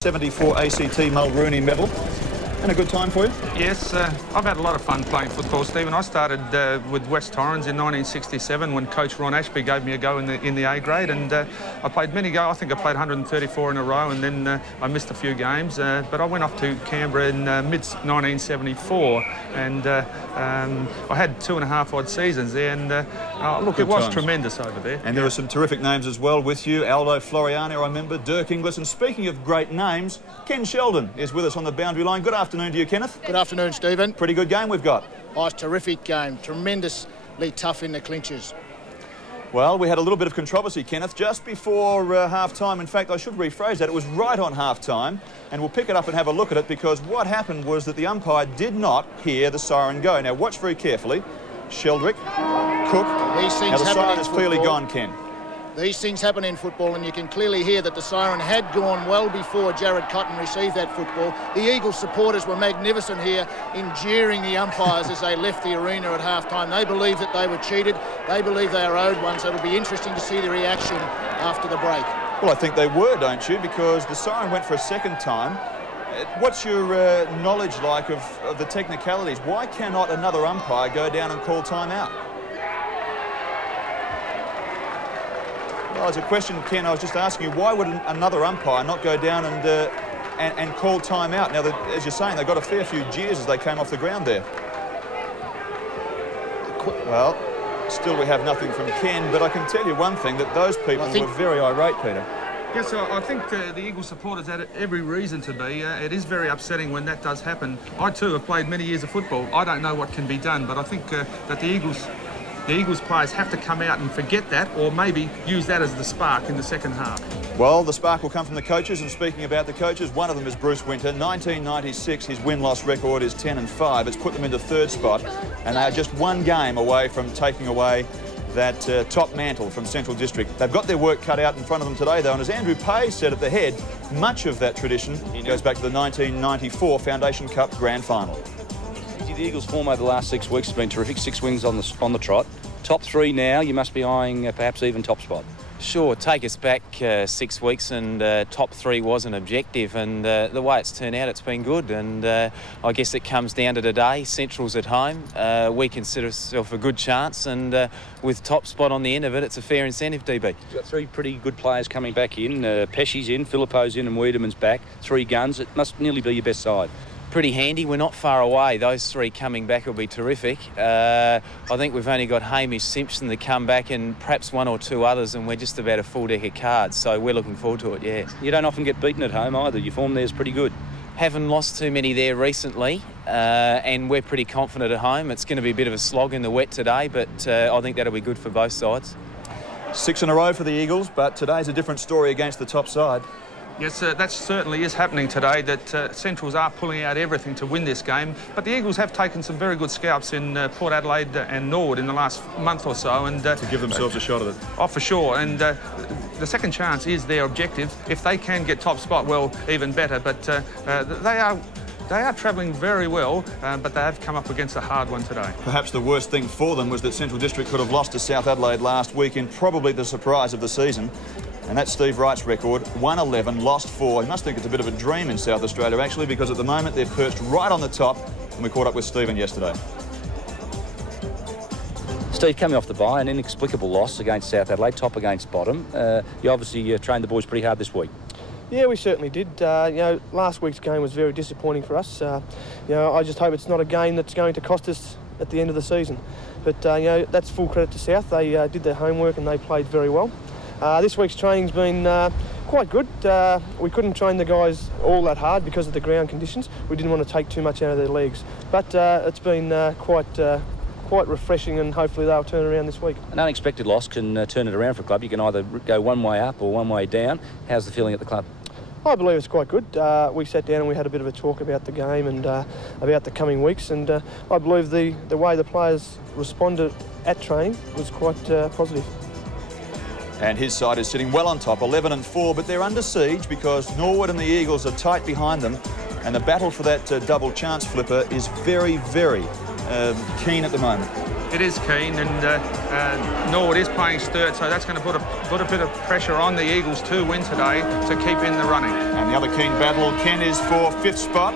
74 ACT Mulrooney medal. And a good time for you? Yes, I've had a lot of fun playing football, Stephen. I started with West Torrens in 1967 when Coach Ron Ashby gave me a go in the A grade, and I played many goals. I think I played 134 in a row, and then I missed a few games. But I went off to Canberra in mid-1974, and I had 2.5 odd seasons there, and look, good it was times. Tremendous over there. And there were some terrific names as well with you. Aldo Floriani, I remember, Dirk Inglis, and speaking of great names, Ken Sheldon is with us on the boundary line. Good afternoon to you, Kenneth. Good afternoon, Stephen. Pretty good game we've got. Oh, it's a terrific game. Tremendously tough in the clinches. Well, we had a little bit of controversy, Kenneth, just before half-time. In fact, I should rephrase that. It was right on half-time, and we'll pick it up and have a look at it, because what happened was that the umpire did not hear the siren go. Now, watch very carefully. Sheldrick, Cook. These things now, the happen siren in has clearly football. gone, Ken. These things happen in football, and you can clearly hear that the siren had gone well before Jared Cotton received that football. The Eagles supporters were magnificent here in jeering the umpires as they left the arena at half-time. They believe that they were cheated. They believe they are owed one, so it'll be interesting to see the reaction after the break. Well, I think they were, don't you? Because the siren went for a second time. What's your knowledge like of the technicalities? Why cannot another umpire go down and call time-out? Well, it's a question, Ken, I was just asking you, why would another umpire not go down and call time-out? Now, as you're saying, they got a fair few jeers as they came off the ground there. Well, still we have nothing from Ken, but I can tell you one thing, that those people were very irate, Peter. Yes, I think the Eagles supporters had every reason to be. It is very upsetting when that does happen. I, too, have played many years of football. I don't know what can be done, but I think that the Eagles players have to come out and forget that, or maybe use that as the spark in the second half. Well, the spark will come from the coaches, and speaking about the coaches, one of them is Bruce Winter. 1996, his win-loss record is 10-5. It's put them into third spot, and they are just one game away from taking away that top mantle from Central District. They've got their work cut out in front of them today, though, and as Andrew Payze said at the head, much of that tradition goes back to the 1994 Foundation Cup Grand Final. The Eagles' form over the last 6 weeks has been terrific. 6 wins on the trot. Top 3 now, you must be eyeing perhaps even top spot. Sure, take us back 6 weeks, and top 3 was an objective, and the way it's turned out, it's been good, and I guess it comes down to today. Central's at home. We consider ourselves a good chance, and with top spot on the end of it, it's a fair incentive, DB. You've got 3 pretty good players coming back in. Pesci's in, Phillipou's in, and Wiedemann's back. 3 guns. It must nearly be your best side. Pretty handy. We're not far away. Those 3 coming back will be terrific. I think we've only got Hamish Simpson to come back, and perhaps 1 or 2 others, and we're just about a full deck of cards, so we're looking forward to it, yeah. You don't often get beaten at home either. Your form there's pretty good. Haven't lost too many there recently, and we're pretty confident at home. It's going to be a bit of a slog in the wet today, but I think that'll be good for both sides. 6 in a row for the Eagles, but today's a different story against the top side. Yes, that certainly is happening today, that Centrals are pulling out everything to win this game. But the Eagles have taken some very good scalps in Port Adelaide and Norwood in the last month or so. And to give themselves a shot at it. Oh, for sure. And the second chance is their objective. If they can get top spot, well, even better. But they are travelling very well, but they have come up against a hard one today. Perhaps the worst thing for them was that Central District could have lost to South Adelaide last week in probably the surprise of the season. And that's Steve Wright's record, 1-11, lost 4. You must think it's a bit of a dream in South Australia, actually, because at the moment they're perched right on the top, and we caught up with Stephen yesterday. Steve, coming off the bye, an inexplicable loss against South Adelaide, top against bottom. You obviously trained the boys pretty hard this week. Yeah, we certainly did. You know, last week's game was very disappointing for us. You know, I just hope it's not a game that's going to cost us at the end of the season. But, you know, that's full credit to South. They did their homework and they played very well. This week's training's been quite good. We couldn't train the guys all that hard because of the ground conditions. We didn't want to take too much out of their legs. But it's been quite refreshing, and hopefully they'll turn around this week. An unexpected loss can turn it around for a club. You can either go one way up or one way down. How's the feeling at the club? I believe it's quite good. We sat down and we had a bit of a talk about the game and about the coming weeks, and I believe the way the players responded at training was quite positive. And his side is sitting well on top, 11-4, but they're under siege because Norwood and the Eagles are tight behind them, and the battle for that double chance flipper is very, very keen at the moment. It is keen, and Norwood is playing Sturt, so that's going to put a bit of pressure on the Eagles to win today to keep in the running. And And the other keen battle, Ken is for 5th spot.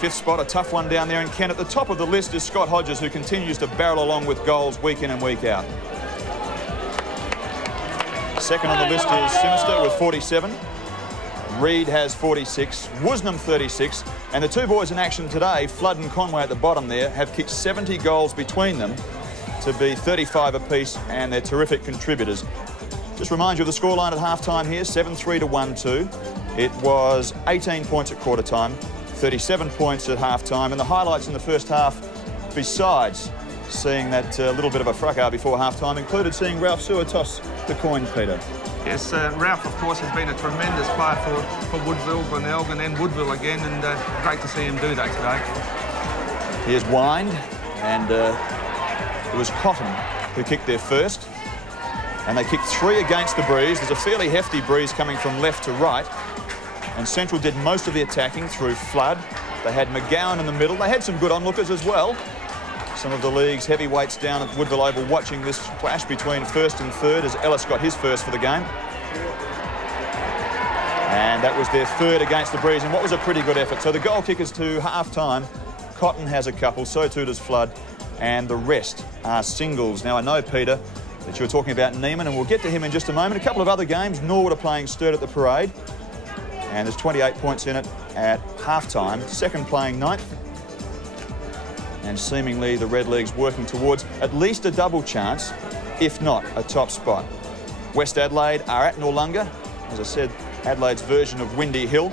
5th spot, a tough one down there. And Ken, at the top of the list is Scott Hodges, who continues to barrel along with goals week in and week out. Second on the list is Sinister with 47. Reed has 46, Woosnam 36, and the two boys in action today, Flood and Conway at the bottom there, have kicked 70 goals between them to be 35 apiece, and they're terrific contributors. Just remind you of the scoreline at half-time here, 7-3 to 1-2. It was 18 points at quarter-time, 37 points at half-time, and the highlights in the first half, besides seeing that little bit of a fracas before half-time, included seeing Ralph Sewer toss the coin, Peter. Yes, Ralph, of course, has been a tremendous player for Woodville, Glenelg, and Woodville again, and great to see him do that today. Here's Wind, and it was Cotton who kicked their first, and they kicked 3 against the breeze. There's a fairly hefty breeze coming from left to right, and Central did most of the attacking through Flood. They had McGowan in the middle. They had some good onlookers as well. Some of the league's heavyweights down at Woodville Oval watching this clash between first and third as Ellis got his first for the game. And that was their third against the breeze, and what was a pretty good effort. So the goal kickers to half-time, Cotton has a couple, so too does Flood, and the rest are singles. Now, I know, Peter, that you were talking about Neiman, and we'll get to him in just a moment. A couple of other games, Norwood are playing Sturt at the Parade, and there's 28 points in it at half-time. Second playing 9th. And seemingly the Red Leagues working towards at least a double chance, if not a top spot. West Adelaide are at Noarlunga. As I said, Adelaide's version of Windy Hill.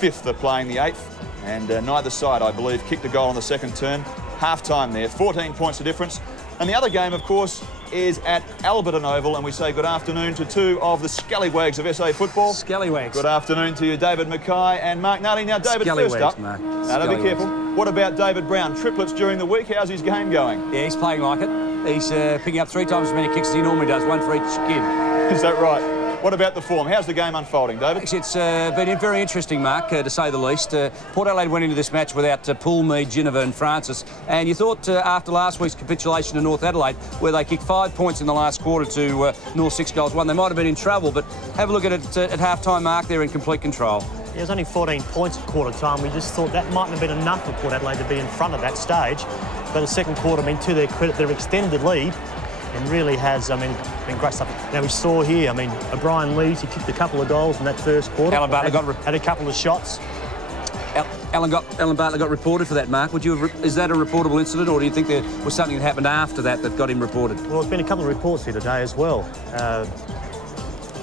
5th are playing the 8th, and neither side, I believe, kicked a goal on the second turn. Half-time there, 14 points of difference. And the other game, of course, is at Alberton Oval, and we say good afternoon to 2 of the scallywags of SA football. Scallywags. Good afternoon to you, David Mackay and Mark Nutty. Now, David, first up. Mark. Now, be careful. What about David Brown? Triplets during the week. How's his game going? Yeah, he's playing like it. He's picking up 3 times as many kicks as he normally does, 1 for each kid. Is that right? What about the form? How's the game unfolding, David? Actually, it's been very interesting, Mark, to say the least. Port Adelaide went into this match without Poole, Mead, Ginnivan and Francis. And you thought after last week's capitulation to North Adelaide, where they kicked 5 points in the last quarter to North 6 goals 1, they might have been in trouble. But have a look at it at half-time, Mark. They're in complete control. There was only 14 points at quarter time. We just thought that mightn't have been enough for Port Adelaide to be in front at that stage. But the second quarter, I mean, to their credit, they've extended the lead and really has, I mean, been great stuff. Now, we saw here, I mean, O'Brien Lees, he kicked a couple of goals in that first quarter. Alan Bartlett had a couple of shots. Alan Bartlett got reported for that, Mark. Is that a reportable incident, or do you think there was something that happened after that got him reported? Well, there's been a couple of reports here today as well.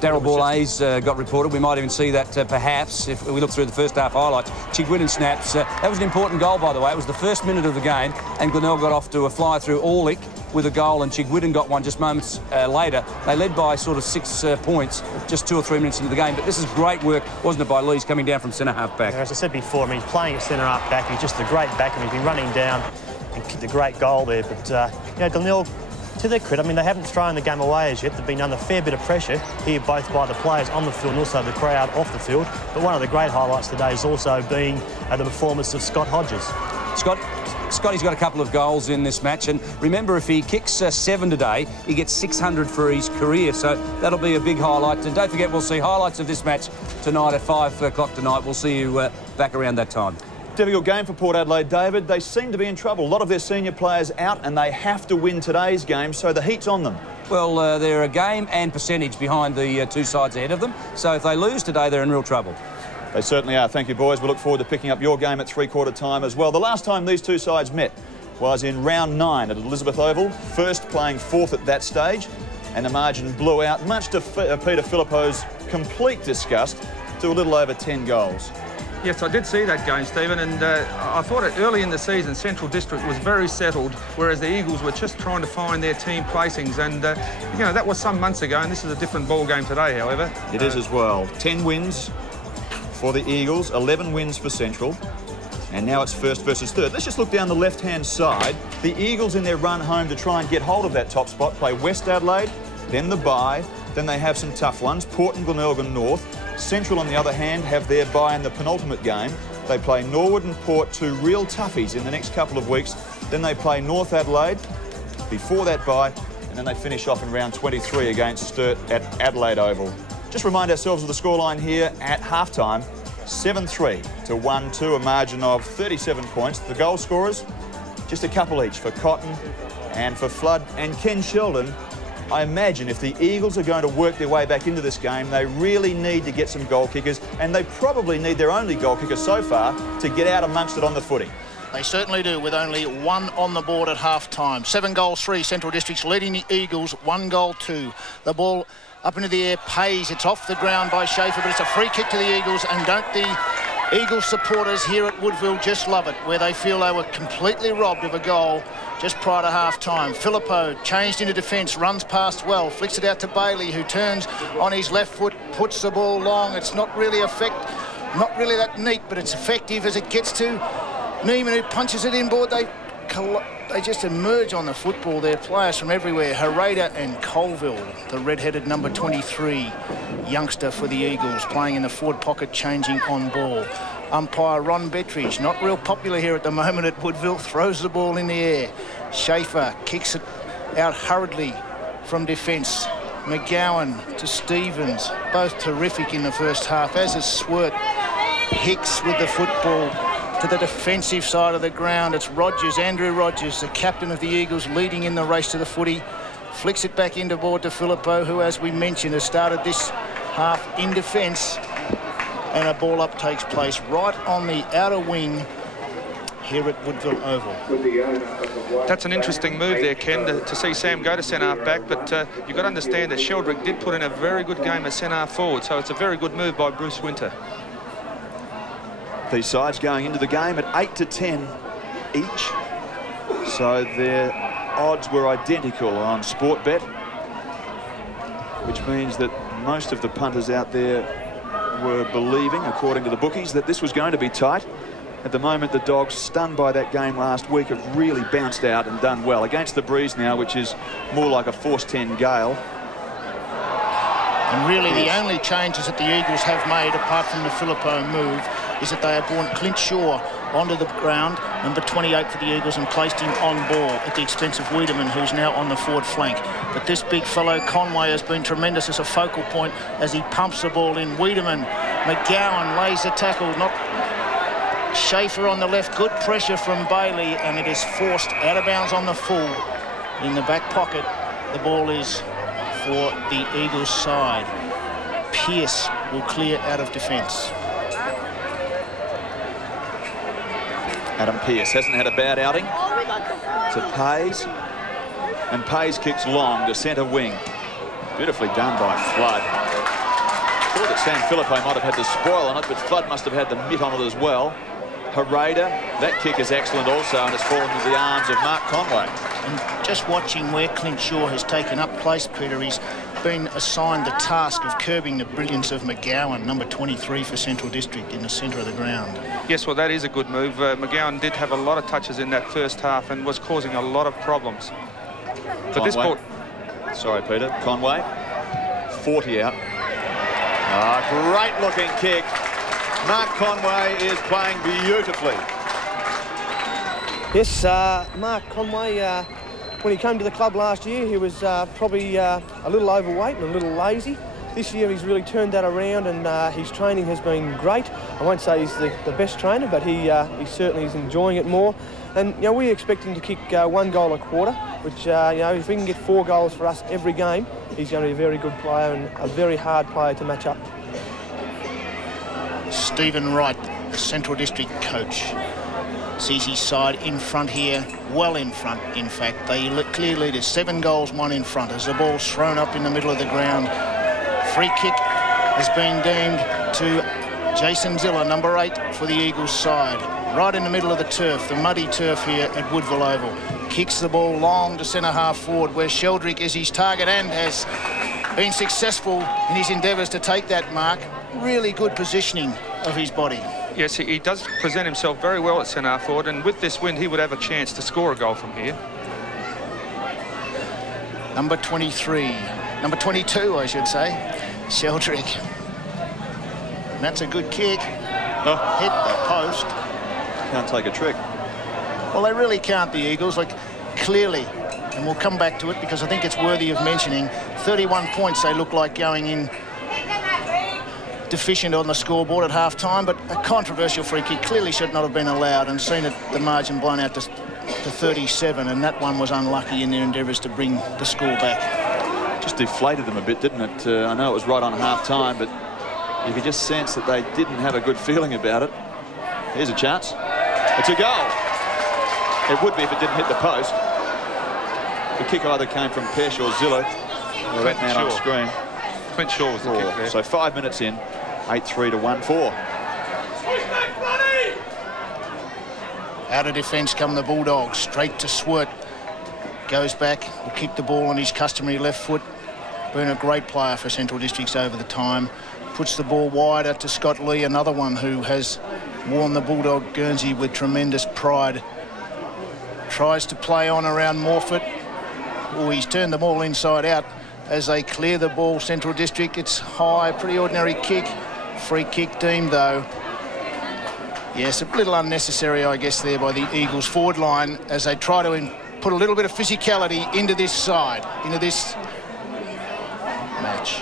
Daryl Borlays got reported. We might even see that perhaps if we look through the first half highlights. Chigwin snaps. That was an important goal, by the way. It was the first minute of the game, and Glenelg got off to a fly through Orlick with a goal, and Chigwin got one just moments later. They led by sort of 6 points just 2 or 3 minutes into the game. But this is great work, wasn't it, by Lees coming down from centre-half back? Yeah, as I said before, I mean, he's playing at centre-half back. He's just a great back, and he's been running down and kicked a great goal there. But, you know, Glenelg, to their credit, I mean, they haven't thrown the game away as yet. They've been under a fair bit of pressure here, both by the players on the field and also the crowd off the field. But one of the great highlights today has also been the performance of Scott Hodges. Scotty's got a couple of goals in this match, and remember, if he kicks 7 today, he gets 600 for his career, so that'll be a big highlight. And don't forget, we'll see highlights of this match tonight at 5 o'clock tonight. We'll see you back around that time. Difficult game for Port Adelaide, David. They seem to be in trouble. A lot of their senior players out, and they have to win today's game, so the heat's on them. Well, they're a game and percentage behind the 2 sides ahead of them, so if they lose today, they're in real trouble. They certainly are. Thank you, boys. We look forward to picking up your game at 3/4 time as well. The last time these two sides met was in round 9 at Elizabeth Oval, first playing 4th at that stage, and the margin blew out, much to Peter Phillipou's complete disgust, to a little over 10 goals. Yes, I did see that game, Stephen, and I thought early in the season Central District was very settled, whereas the Eagles were just trying to find their team placings, and you know, that was some months ago, and this is a different ball game today, however. It is as well. 10 wins for the Eagles, 11 wins for Central, and now it's first versus third. Let's just look down the left-hand side. The Eagles, in their run home to try and get hold of that top spot, play West Adelaide, then the bye, then they have some tough ones, Port and Glenelg North. Central, on the other hand, have their bye in the penultimate game. They play Norwood and Port, 2 real toughies in the next couple of weeks. Then they play North Adelaide before that bye, and then they finish off in round 23 against Sturt at Adelaide Oval. Just remind ourselves of the scoreline here at half-time. 7-3 to 1-2, a margin of 37 points. The goal scorers, just a couple each for Cotton and for Flood and Ken Sheldon. I imagine if the Eagles are going to work their way back into this game, they really need to get some goal kickers, and they probably need their only goal kicker so far to get out amongst it on the footy. They certainly do, with only one on the board at half-time. 7-3, Central District's leading the Eagles, 1-2. The ball up into the air, Payze. It's off the ground by Schaefer, but it's a free kick to the Eagles, and don't the Eagles supporters here at Woodville just love it, where they feel they were completely robbed of a goal just prior to half-time. Phillipou changed into defence, runs past well, flicks it out to Bailey, who turns on his left foot, puts the ball long. It's not really that neat, but it's effective as it gets to Neiman, who punches it inboard. They just emerge on the football. They're players from everywhere. Harada and Colville, the red-headed number 23 youngster for the Eagles, playing in the forward pocket, changing on ball. Umpire Ron Bettridge, not real popular here at the moment at Woodville, throws the ball in the air. Schaefer kicks it out hurriedly from defence. McGowan to Stevens, both terrific in the first half, as is Swert. Hicks with the football to the defensive side of the ground. It's Rogers, Andrew Rogers, the captain of the Eagles, leading in the race to the footy. Flicks it back into board to Phillipou, who, as we mentioned, has started this half in defence. And a ball up takes place right on the outer wing here at Woodville Oval. That's an interesting move there, Ken, to see Sam go to centre-half back, but you've got to understand that Sheldrick did put in a very good game at centre-half forward, so it's a very good move by Bruce Winter. These sides going into the game at 8-10 each, so their odds were identical on Sportbet, which means that most of the punters out there were believing, according to the bookies, that this was going to be tight. At the moment, the Dogs, stunned by that game last week, have really bounced out and done well against the breeze now, which is more like a force 10 gale. And really the only changes that the Eagles have made, apart from the Phillipou move, is that they have brought Clint Shaw onto the ground, number 28 for the Eagles, and placed him on ball at the expense of Wiedemann, who's now on the forward flank. But this big fellow, Conway, has been tremendous as a focal point as he pumps the ball in. Wiedemann, McGowan lays the tackle, not Schaefer on the left. Good pressure from Bailey, and it is forced out of bounds on the full. In the back pocket, the ball is for the Eagles side. Pearce will clear out of defence. Adam Pearce hasn't had a bad outing. To Payze, and Payze kicks long to centre wing. Beautifully done by Flood. Thought that Sam Phillipou might have had the spoil on it, but Flood must have had the mitt on it as well. Harada, that kick is excellent also, and it's fallen into the arms of Mark Conway. And just watching where Clint Shaw has taken up place, Peter, he's been assigned the task of curbing the brilliance of McGowan, number 23 for Central District, in the centre of the ground. Yes, well, that is a good move. McGowan did have a lot of touches in that first half and was causing a lot of problems. But Conway. this ball... Sorry, Peter. Conway, 40 out. Great looking kick. Mark Conway is playing beautifully. Yes, Mark Conway, when he came to the club last year, he was probably a little overweight and a little lazy. This year he's really turned that around, and his training has been great. I won't say he's the best trainer, but he certainly is enjoying it more. And you know, we expect him to kick 1 goal a quarter, which you know, if he can get 4 goals for us every game, he's going to be a very good player and a very hard player to match up. Stephen Wright, the Central District coach, sees his side in front here, well in front, in fact. They clear leaders, 7 goals, 1 in front, as the ball's thrown up in the middle of the ground. Free kick has been deemed to Jason Ziller, number 8 for the Eagles side. Right in the middle of the turf, the muddy turf here at Woodville Oval. Kicks the ball long to centre-half forward, where Sheldrick is his target and has been successful in his endeavours to take that mark. Really good positioning of his body. Yes, he does present himself very well at centre-half forward, and with this win, he would have a chance to score a goal from here. Number 23, number 22, I should say, Sheldrick. And that's a good kick. Oh. Hit the post. Can't take a trick. Well, they really can't, the Eagles. Like, clearly, and we'll come back to it because I think it's worthy of mentioning, 31 points they look like going in deficient on the scoreboard at half-time, but a controversial free kick clearly should not have been allowed, and seen it, the margin blown out to 37, and that one was unlucky in their endeavours to bring the score back. Just deflated them a bit, didn't it? I know it was right on half-time, but you could just sense that they didn't have a good feeling about it. Here's a chance. It's a goal. It would be if it didn't hit the post. The kick either came from Pesh or Zillow. Well, that man on screen. Clint Shaw was the kick there. So 5 minutes in, 8-3 to 1-4. Out of defence come the Bulldogs, straight to Swert. Goes back, will kick the ball on his customary left foot. Been a great player for Central Districts over the time. Puts the ball wider to Scott Lee, another one who has worn the Bulldog Guernsey with tremendous pride. Tries to play on around Morfitt. Oh, he's turned them all inside out as they clear the ball. Central District, it's high, pretty ordinary kick. Free kick deemed though. Yes, a little unnecessary, I guess, there by the Eagles forward line as they try to put a little bit of physicality into this side, into this match.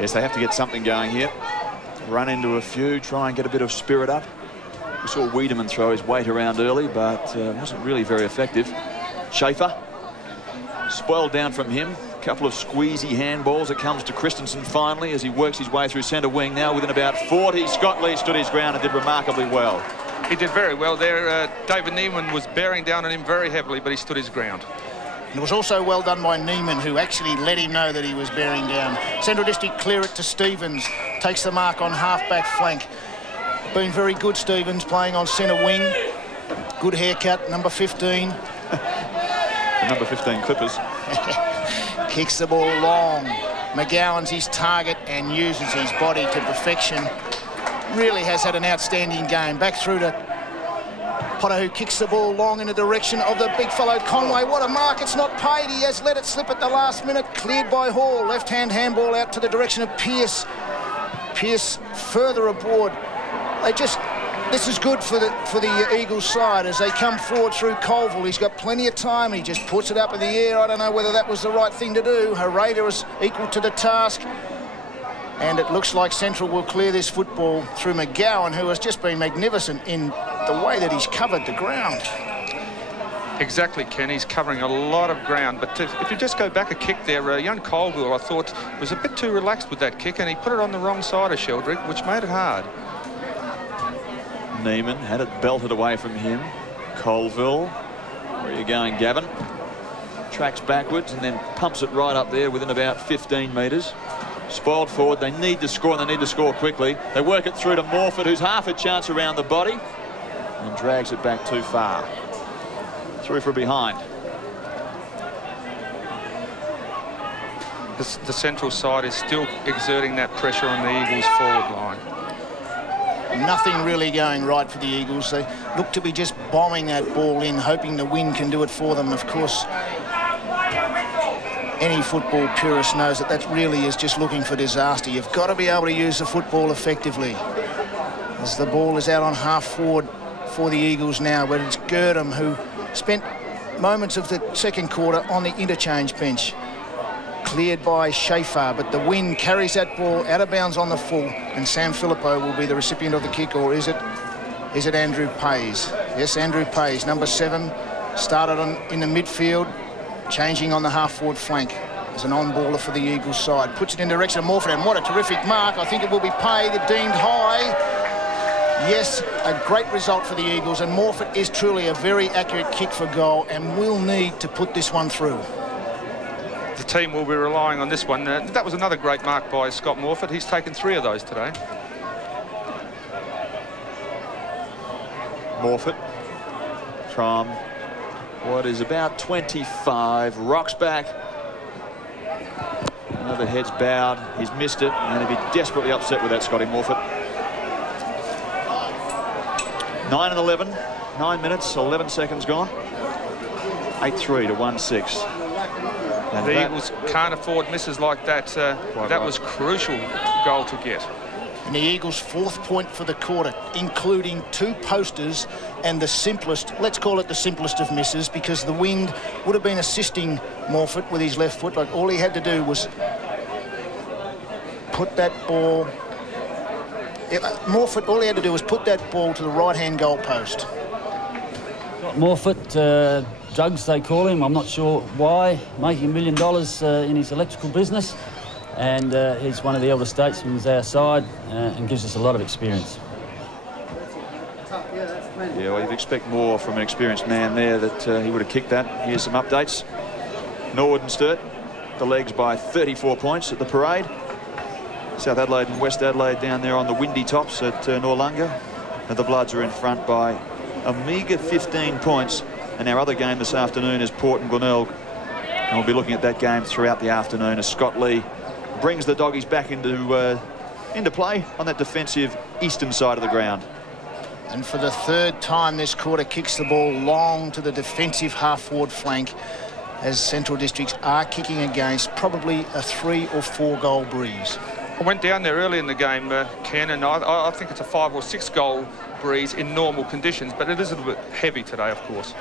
Yes, they have to get something going here. Run into a few, try and get a bit of spirit up. We saw Wiedemann throw his weight around early, but wasn't really very effective. Schaefer, spoiled down from him. A couple of squeezy handballs. It comes to Christensen finally as he works his way through centre wing. Now within about 40, Scott Lee stood his ground and did remarkably well. He did very well there. David Neiman was bearing down on him very heavily, but he stood his ground. And it was also well done by Neiman, who actually let him know that he was bearing down. Central District clear it to Stevens. Takes the mark on half-back flank. Been very good, Stevens, playing on centre wing. Good haircut, number 15. The number 15 Clippers. Kicks the ball long. McGowan's his target and uses his body to perfection. Really has had an outstanding game. Back through to Potter, who kicks the ball long in the direction of the big fellow Conway. What a mark, it's not paid. He has let it slip at the last minute. Cleared by Hall. Left-hand handball out to the direction of Pearce. Pearce further aboard. This is good for the Eagles side as they come forward through Colville. He's got plenty of time. He just puts it up in the air. I don't know whether that was the right thing to do. Herrera was equal to the task. And it looks like Central will clear this football through McGowan, who has just been magnificent in the way that he's covered the ground. Exactly, Ken. He's covering a lot of ground. But if you just go back a kick there, young Colville, I thought, was a bit too relaxed with that kick, and he put it on the wrong side of Sheldrick, which made it hard. Neiman had it belted away from him. Colville, where are you going, Gavin? Tracks backwards and then pumps it right up there within about 15 metres. Spoiled forward, they need to score, and they need to score quickly. They work it through to Morfitt, who's half a chance around the body and drags it back too far. Through for behind. The Central side is still exerting that pressure on the Eagles forward line. Nothing really going right for the Eagles. They look to be just bombing that ball in, hoping the wind can do it for them. Of course, any football purist knows that that really is just looking for disaster. You've got to be able to use the football effectively. As the ball is out on half forward for the Eagles now, but it's Girdham who spent moments of the second quarter on the interchange bench. Cleared by Schaefer, but the wind carries that ball out of bounds on the full, and Sam Phillipou will be the recipient of the kick, or is it Andrew Payze? Yes, Andrew Payze, number 7, started in the midfield, changing on the half-forward flank as an on-baller for the Eagles side. Puts it in direction of Morfitt, and what a terrific mark. I think it will be paid, deemed high. Yes, a great result for the Eagles, and Morfitt is truly a very accurate kick for goal and will need to put this one through. The team will be relying on this one. That was another great mark by Scott Morfitt. He's taken 3 of those today. Morfitt from what is about 25, rocks back. Another head's bowed. He's missed it, and he'll be desperately upset with that, Scotty Morfitt. 9 and 11, 9 minutes, 11 seconds gone. 8-3 to 1-6. And the Eagles can't afford misses like that. That was crucial goal to get. And the Eagles' 4th point for the quarter, including 2 posters and the simplest, let's call it the simplest of misses, because the wind would have been assisting Morfitt with his left foot. Like all he had to do was put that ball Morfitt, all he had to do was put that ball to the right-hand goal post. Morfitt, drugs they call him, I'm not sure why, making $1 million in his electrical business, and he's one of the elder statesmen our side and gives us a lot of experience. Yeah, well, you'd expect more from an experienced man there, that he would have kicked that. Here's some updates. Norwood and Sturt, the legs by 34 points at the parade. South Adelaide and West Adelaide down there on the windy tops at Noarlunga. And the Bloods are in front by a meagre 15 points. And our other game this afternoon is Port and Glenelg. And we'll be looking at that game throughout the afternoon as Scott Lee brings the doggies back into play on that defensive eastern side of the ground. And for the third time this quarter, kicks the ball long to the defensive half-forward flank, as Central Districts are kicking against probably a 3 or 4 goal breeze. I went down there early in the game, Ken, and I think it's a 5 or 6 goal breeze in normal conditions, but it is a little bit heavy today, of course.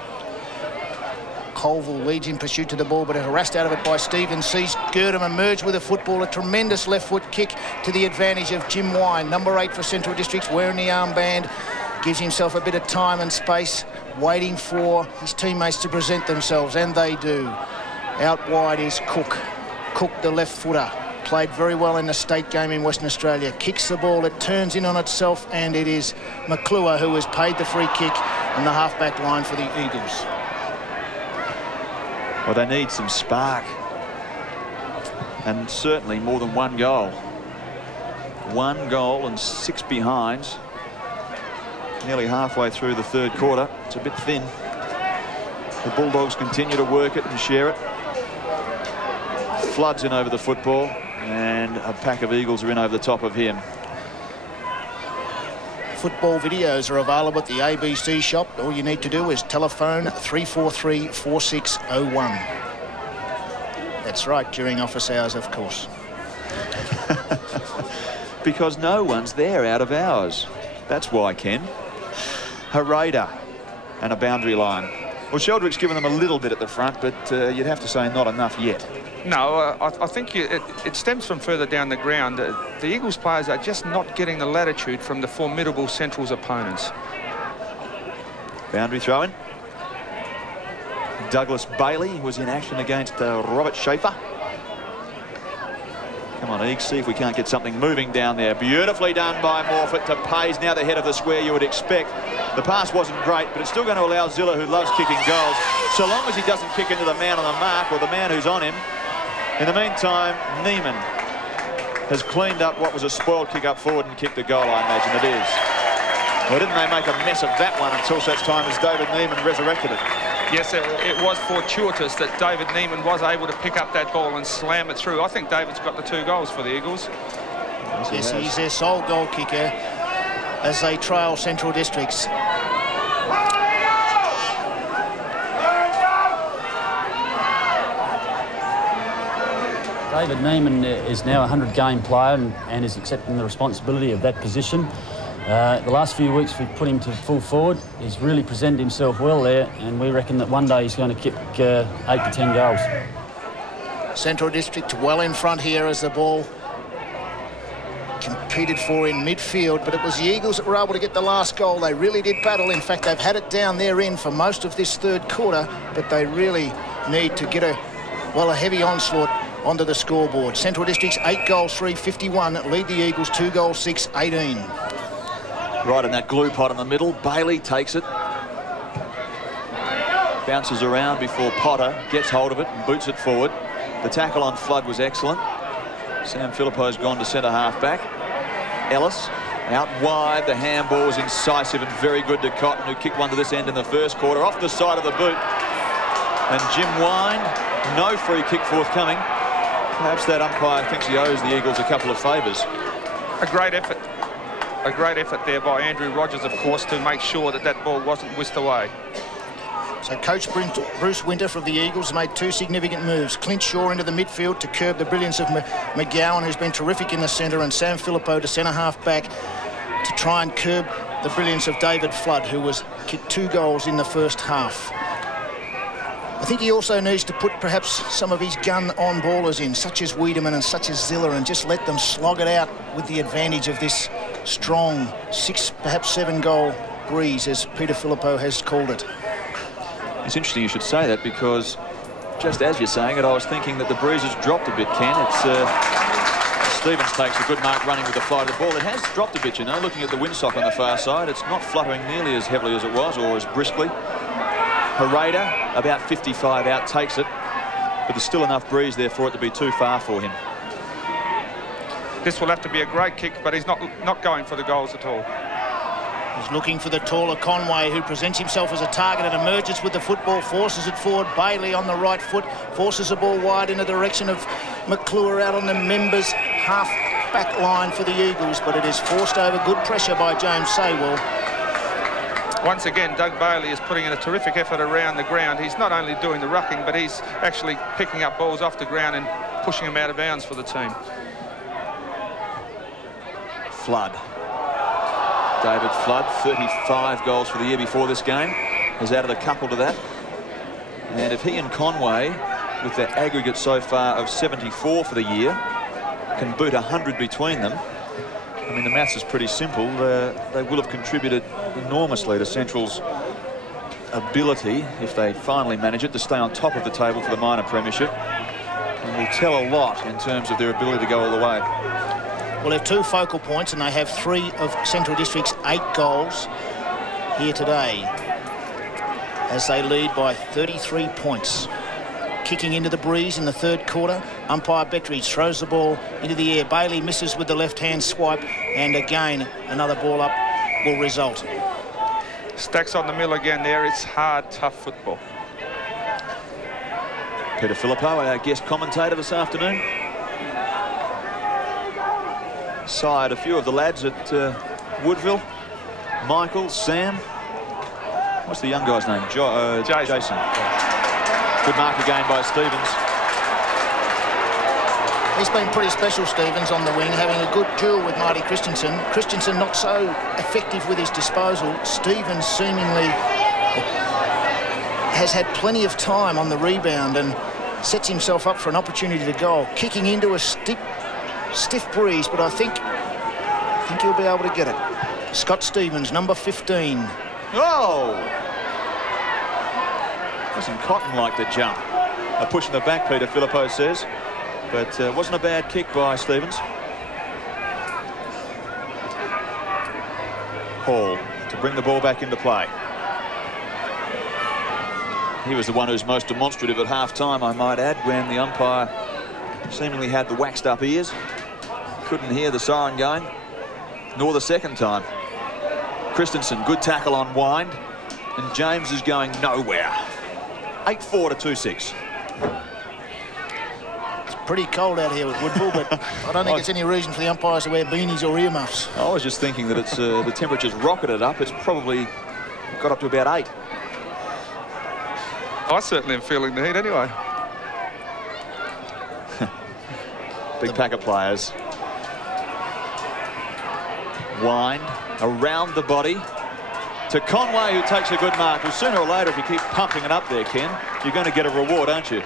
Colville leads in pursuit to the ball, but harassed out of it by Stevens. Sees Girdham emerge with a football. A tremendous left foot kick to the advantage of Jim Wine. Number 8 for Central Districts, wearing the armband. Gives himself a bit of time and space, waiting for his teammates to present themselves, and they do. Out wide is Cook. Cook, the left footer. Played very well in the state game in Western Australia. Kicks the ball, it turns in on itself, and it is McClure who has paid the free kick on the half-back line for the Eagles. Well, they need some spark. And certainly more than 1 goal. 1 goal and 6 behinds. Nearly halfway through the third quarter. It's a bit thin. The Bulldogs continue to work it and share it. Flood's in over the football, and a pack of Eagles are in over the top of him. Football videos are available at the ABC shop. All you need to do is telephone 343 4601. That's right, during office hours, of course. Because no one's there out of hours. That's why, Ken. Harada and a boundary line. Well, Sheldrick's given them a little bit at the front, but you'd have to say not enough yet. No, I think it stems from further down the ground. The Eagles players are just not getting the latitude from the formidable Central's opponents. Boundary throw-in. Douglas Bailey was in action against Robert Schaefer. Come on, Eagles, see if we can't get something moving down there. Beautifully done by Morfitt to Payze. Now the head of the square, you would expect. The pass wasn't great, but it's still going to allow Ziller, who loves kicking goals, so long as he doesn't kick into the man on the mark or the man who's on him. In the meantime, Neiman has cleaned up what was a spoiled kick up forward and kicked the goal, I imagine it is. Well, didn't they make a mess of that one until such time as David Neiman resurrected it? Yes, it was fortuitous that David Neiman was able to pick up that ball and slam it through. I think David's got the 2 goals for the Eagles. Yes, he's their sole goal kicker as they trail Central Districts. David Neiman is now a 100-game player and is accepting the responsibility of that position. The last few weeks we've put him to full forward. He's really presented himself well there, and we reckon that one day he's going to kick 8 to 10 goals. Central District well in front here as the ball competed for in midfield, but it was the Eagles that were able to get the last goal. They really did battle. In fact, they've had it down their end for most of this third quarter, but they really need to get a heavy onslaught onto the scoreboard. Central District's 8 goals, 3-51 lead the Eagles 2 goals, 6-18. Right in that glue pot in the middle. Bailey takes it. Bounces around before Potter gets hold of it and boots it forward. The tackle on Flood was excellent. Sam Philippou's gone to centre half back. Ellis out wide. The handball was incisive and very good to Cotton, who kicked one to this end in the first quarter. Off the side of the boot. And Jim Wine, no free kick forthcoming. Perhaps that umpire thinks he owes the Eagles a couple of favours. A great effort. A great effort there by Andrew Rogers, of course, to make sure that that ball wasn't whisked away. So Coach Bruce Winter from the Eagles made 2 significant moves. Clint Shaw into the midfield to curb the brilliance of McGowan, who's been terrific in the centre, and Sam Philippou to centre half back to try and curb the brilliance of David Flood, who was kicked 2 goals in the first half. I think he also needs to put perhaps some of his gun-on ballers in, such as Wiedemann and such as Ziller, and just let them slog it out with the advantage of this strong 6, perhaps 7 goal breeze, as Peter Phillipou has called it. It's interesting you should say that, because just as you're saying it, I was thinking that the breeze has dropped a bit, Ken. It's Stevens takes a good mark running with the flight of the ball. It has dropped a bit, you know, looking at the windsock on the far side. It's not fluttering nearly as heavily as it was, or as briskly. Hereda, about 55 out, takes it, but there's still enough breeze there for it to be too far for him. This will have to be a great kick, but he's not going for the goals at all. He's looking for the taller Conway, who presents himself as a target and emerges with the football, forces it forward. Bailey on the right foot, forces the ball wide in the direction of McClure out on the members' half-back line for the Eagles, but it is forced over. Good pressure by James Saywell. Once again, Doug Bailey is putting in a terrific effort around the ground. He's not only doing the rucking, but he's actually picking up balls off the ground and pushing them out of bounds for the team. Flood. David Flood, 35 goals for the year before this game, has added a couple to that. And if he and Conway, with their aggregate so far of 74 for the year, can boot 100 between them, I mean, the maths is pretty simple. They will have contributed enormously to Central's ability, if they finally manage it, to stay on top of the table for the minor premiership. And will tell a lot in terms of their ability to go all the way. Well, they have 2 focal points, and they have 3 of Central District's 8 goals here today, as they lead by 33 points. Kicking into the breeze in the 3rd quarter. Umpire Bettridge throws the ball into the air. Bailey misses with the left-hand swipe, and again another ball up will result. Stacks on the mill again there. It's hard, tough football. Peter Phillipou, our guest commentator this afternoon. Side a few of the lads at Woodville. Michael, Sam. What's the young guy's name? Jason. Good mark again by Stevens. He's been pretty special, Stevens, on the wing, having a good duel with Marty Christensen. Christensen not so effective with his disposal. Stevens seemingly has had plenty of time on the rebound and sets himself up for an opportunity to goal. Kicking into a stiff breeze, but I think he'll be able to get it. Scott Stevens, number 15. Oh! Wasn't Cotton like the jump. Pushing the back, Peter Phillipou says, but wasn't a bad kick by Stevens. Hall to bring the ball back into play. He was the one who's most demonstrative at half-time, I might add, when the umpire seemingly had the waxed up ears. Couldn't hear the siren going, nor the second time. Christensen, good tackle on Wind, and James is going nowhere. 8-4 to 2-6. It's pretty cold out here with Woodville, but I don't think it's any reason for the umpires to wear beanies or earmuffs. I was just thinking that it's the temperature's rocketed up. It's probably got up to about 8. I certainly am feeling the heat anyway. Big pack of players. Wind around the body to Conway, who takes a good mark. Well, sooner or later, if you keep pumping it up there, Ken, you're going to get a reward, aren't you?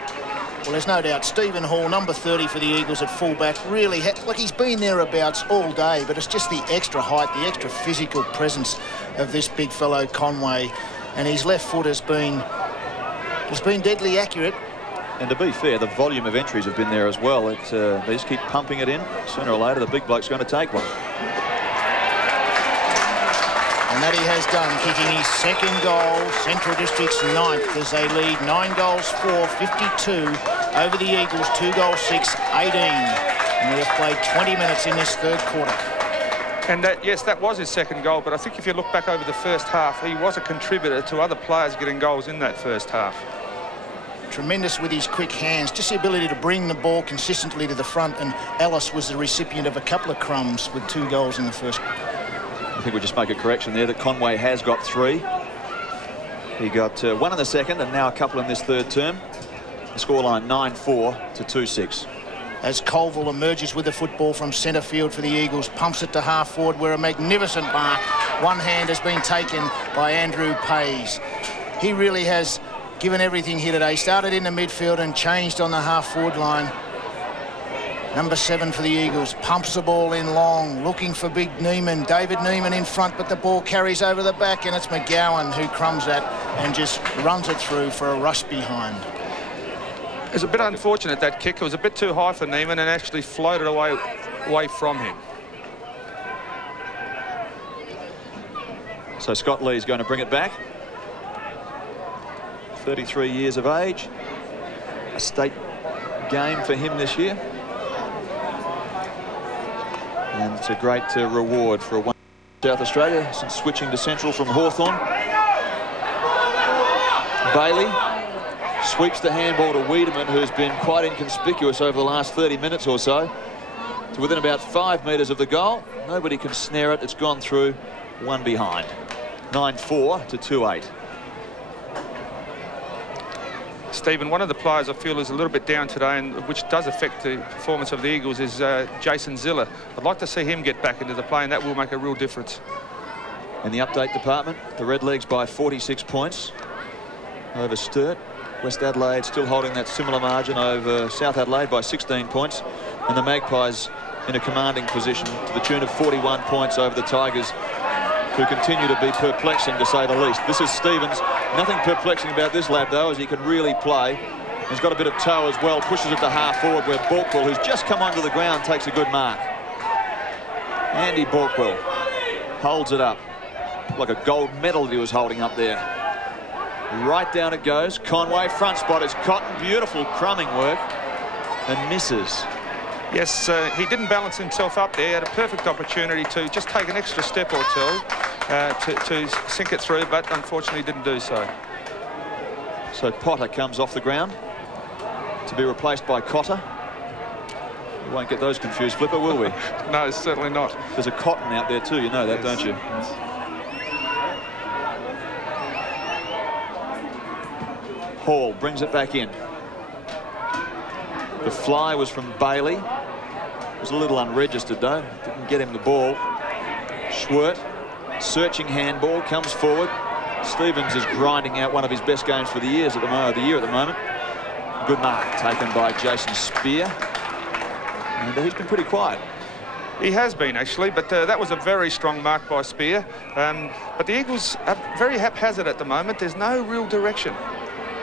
Well, there's no doubt. Stephen Hall, number 30 for the Eagles at fullback, really like he's been thereabouts all day, but it's just the extra height, the extra physical presence of this big fellow Conway, and his left foot has been deadly accurate. And to be fair, the volume of entries have been there as well. They just keep pumping it in. Sooner or later, the big bloke's going to take one. And that he has done, kicking his 2nd goal, Central District's 9th, as they lead 9 goals 4, 52 over the Eagles, 2 goals 6, 18. And we have played 20 minutes in this 3rd quarter. And yes, that was his 2nd goal, but I think if you look back over the first half, he was a contributor to other players getting goals in that first half. Tremendous with his quick hands, just the ability to bring the ball consistently to the front, and Ellis was the recipient of a couple of crumbs with 2 goals in the first. I think we'll just make a correction there that Conway has got 3. He got 1 in the 2nd and now a couple in this 3rd term. The scoreline 9-4 to 2-6. As Colville emerges with the football from centre field for the Eagles, pumps it to half forward where a magnificent mark. One hand has been taken by Andrew Payze. He really has given everything here today. Started in the midfield and changed on the half forward line. Number 7 for the Eagles, pumps the ball in long, looking for big Neiman. David Neiman in front, but the ball carries over the back, and it's McGowan who crumbs that and just runs it through for a rush behind. It was a bit unfortunate, that kick. It was a bit too high for Neiman and actually floated away from him. So Scott Lee's going to bring it back. 33 years of age. A state game for him this year. And it's a great reward for a one South Australia since switching to Central from Hawthorn. Bailey sweeps the handball to Wiedemann, who's been quite inconspicuous over the last 30 minutes or so. To within about 5 metres of the goal. Nobody can snare it. It's gone through, one behind. 9-4 to 2-8. Stephen, one of the players I feel is a little bit down today, and which does affect the performance of the Eagles, is Jason Ziller. I'd like to see him get back into the play, and that will make a real difference. In the update department, the Redlegs by 46 points over Sturt. West Adelaide still holding that similar margin over South Adelaide by 16 points. And the Magpies in a commanding position to the tune of 41 points over the Tigers, who continue to be perplexing, to say the least. This is Stevens. Nothing perplexing about this lad, though, as he can really play. He's got a bit of toe as well, pushes it to half forward, where Borkwell, who's just come onto the ground, takes a good mark. Andy Borkwell holds it up like a gold medal he was holding up there. Right down it goes. Conway, front spot is Cotton. Beautiful crumbing work, and misses. Yes, he didn't balance himself up there. He had a perfect opportunity to just take an extra step or two to sink it through, but unfortunately didn't do so. So Potter comes off the ground to be replaced by Cotter. We won't get those confused, Flipper, will we? No, certainly not. There's a Cotton out there too, you know that, yes, don't you? Yes. Hall brings it back in. The fly was from Bailey. It was a little unregistered though. Didn't get him the ball. Schwert, searching handball, comes forward. Stevens is grinding out one of his best games for the year at the moment. Good mark taken by Jason Spear. And he's been pretty quiet. He has been, actually, but that was a very strong mark by Spear. But the Eagles are very haphazard at the moment. There's no real direction.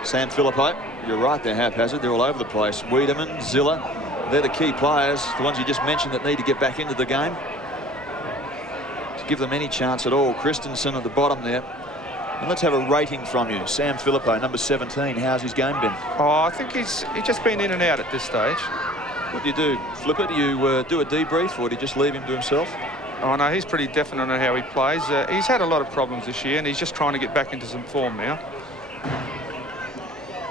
Sam Phillipou, you're right, they're haphazard. They're all over the place. Wiedemann, Ziller, they're the key players, the ones you just mentioned, that need to get back into the game to give them any chance at all. Christensen at the bottom there. And let's have a rating from you. Sam Phillipou, number 17. How's his game been? Oh, I think he's just been in and out at this stage. What do you do, Flipper? Do you do a debrief, or do you just leave him to himself? Oh, no, he's pretty definite on how he plays. He's had a lot of problems this year, and he's just trying to get back into some form now.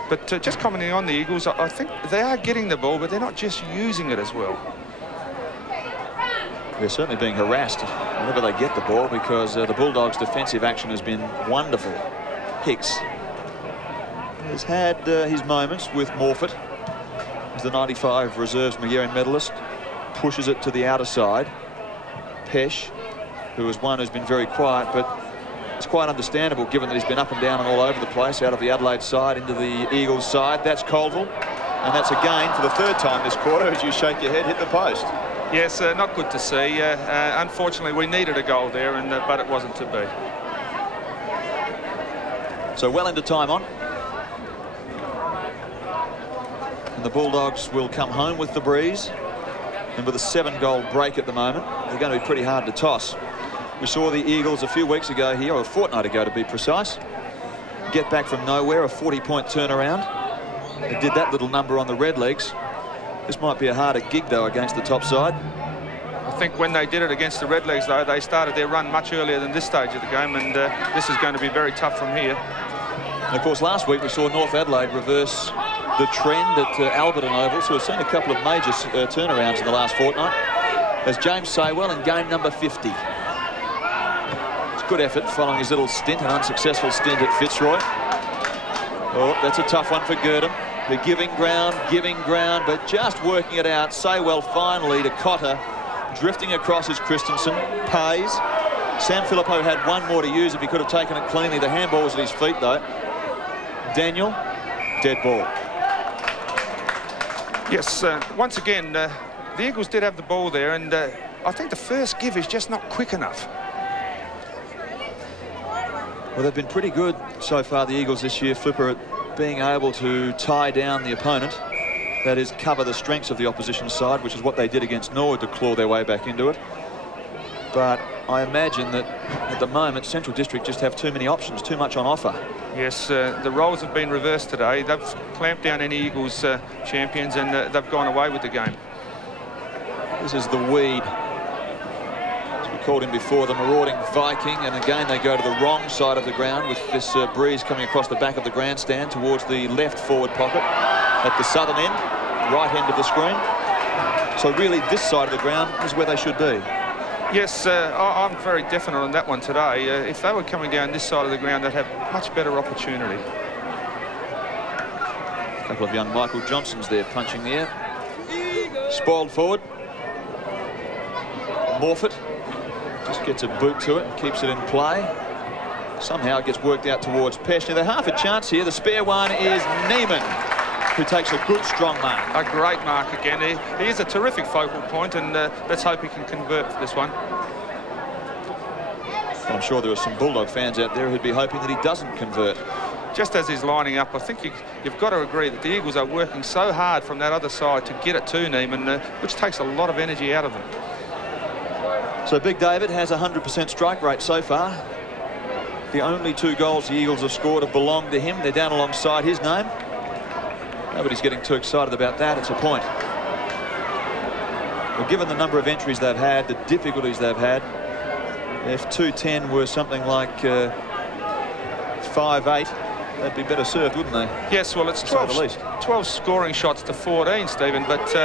But just commenting on the Eagles, I think they are getting the ball, but they're not just using it as well. They're certainly being harassed whenever they get the ball, because the Bulldogs' defensive action has been wonderful. Hicks has had his moments with Morfitt. He's the 95 reserves Magarey medalist. Pushes it to the outer side. Pesh, who is one who's been very quiet, but it's quite understandable given that he's been up and down and all over the place, out of the Adelaide side into the Eagles side. That's Colville, and that's again for the third time this quarter, as you shake your head, hit the post. Yes, not good to see. Unfortunately, we needed a goal there, but it wasn't to be. So well into time on. And the Bulldogs will come home with the breeze. And with a 7-goal break at the moment, they're going to be pretty hard to toss. We saw the Eagles a few weeks ago here, or a fortnight ago to be precise, get back from nowhere, a 40-point turnaround. They did that little number on the Redlegs. This might be a harder gig, though, against the top side. I think when they did it against the Redlegs, though, they started their run much earlier than this stage of the game, and this is going to be very tough from here. And, of course, last week we saw North Adelaide reverse the trend at Alberton Oval, so we've seen a couple of major turnarounds in the last fortnight. As James Saywell in game number 50. Good effort following his little stint, an unsuccessful stint at Fitzroy. Oh, that's a tough one for Gurdon. They're giving ground, but just working it out. Saywell finally to Cotter. Drifting across is Christensen. Payze. Sam Phillipou had one more to use if he could have taken it cleanly. The handball was at his feet, though. Daniel, dead ball. Yes, once again, the Eagles did have the ball there, and I think the first give is just not quick enough. Well, they've been pretty good so far, the Eagles this year, Flipper, at being able to tie down the opponent. That is, cover the strengths of the opposition side, which is what they did against Norwood to claw their way back into it. But I imagine that at the moment, Central District just have too many options, too much on offer. Yes, the roles have been reversed today. They've clamped down any Eagles champions, and they've gone away with the game. This is the Weed. As we called him before, the marauding Viking, and again they go to the wrong side of the ground with this breeze coming across the back of the grandstand towards the left forward pocket at the southern end, right end of the screen. So really this side of the ground is where they should be. Yes, I'm very definite on that one today. If they were coming down this side of the ground, they'd have much better opportunity. A couple of young Michael Johnsons there punching the air. Spoiled forward. Morfitt just gets a boot to it, keeps it in play. Somehow it gets worked out towards Pesh. They're half a chance here. The spare one is Neiman, who takes a good, strong mark. A great mark again. He is a terrific focal point, and let's hope he can convert for this one. I'm sure there are some Bulldog fans out there who'd be hoping that he doesn't convert. Just as he's lining up, I think you've got to agree that the Eagles are working so hard from that other side to get it to Neiman, which takes a lot of energy out of them. So Big David has a 100% strike rate so far. The only 2 goals the Eagles have scored have belonged to him. They're down alongside his name. Nobody's getting too excited about that. It's a point. Well, given the number of entries they've had, the difficulties they've had, if 210 were something like 5-8, they'd be better served, wouldn't they? Yes, well, it's 12 scoring shots to 14, Stephen, but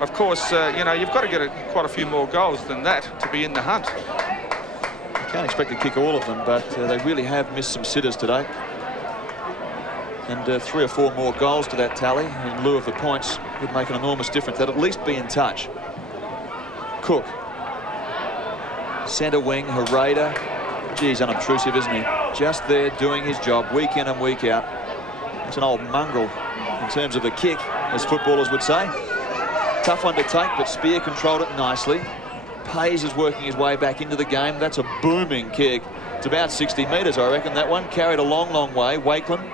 of course, you know, you've got to get quite a few more goals than that to be in the hunt. You can't expect to kick all of them, but they really have missed some sitters today. And 3 or 4 more goals to that tally in lieu of the points would make an enormous difference. They'd at least be in touch. Cook. Centre wing, Hereda. Geez, unobtrusive, isn't he? Just there doing his job week in and week out. It's an old mongrel in terms of the kick, as footballers would say. Tough one to take, but Spear controlled it nicely. Payze is working his way back into the game. That's a booming kick. It's about 60 metres, I reckon, that one. Carried a long, long way. Wakeland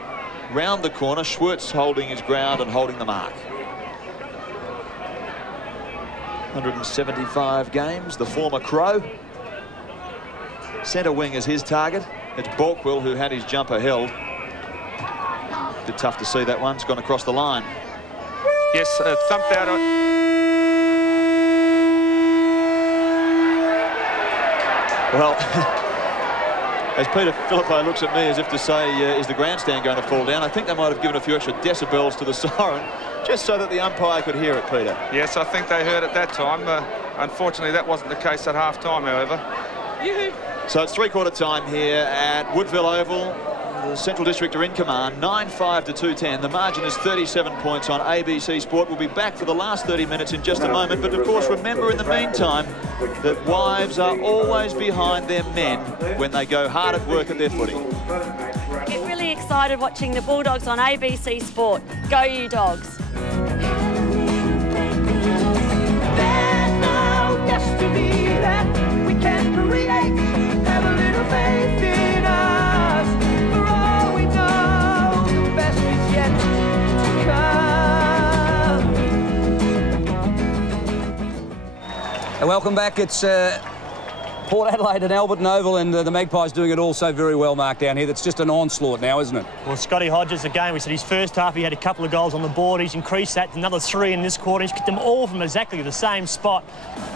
round the corner. Schwartz holding his ground and holding the mark. 175 games. The former Crow. Centre wing is his target. It's Balkwill who had his jumper held. A bit tough to see that one. It's gone across the line. Yes, thumped out on. Well, as Peter Phillipou looks at me as if to say, is the grandstand going to fall down? I think they might have given a few extra decibels to the siren, just so that the umpire could hear it, Peter. Yes, I think they heard it that time. Unfortunately, that wasn't the case at half-time, however. So it's 3/4 time here at Woodville Oval. The Central District are in command, 9-5 to 210. The margin is 37 points on ABC Sport. We'll be back for the last 30 minutes in just a moment. But, of course, remember in the meantime that wives are always behind their men when they go hard at work at their footy. Get really excited watching the Bulldogs on ABC Sport. Go you Dogs. There's no destiny that we can create. Have a little faith in us. For all we know, the best is yet to come. Welcome back. It's Port Adelaide and Alberton Oval, and the Magpies doing it all so very well, Mark, down here. That's just an onslaught now, isn't it? Well, Scotty Hodges, again, we said his first half, he had a couple of goals on the board. He's increased that to another 3 in this quarter. He's kicked them all from exactly the same spot,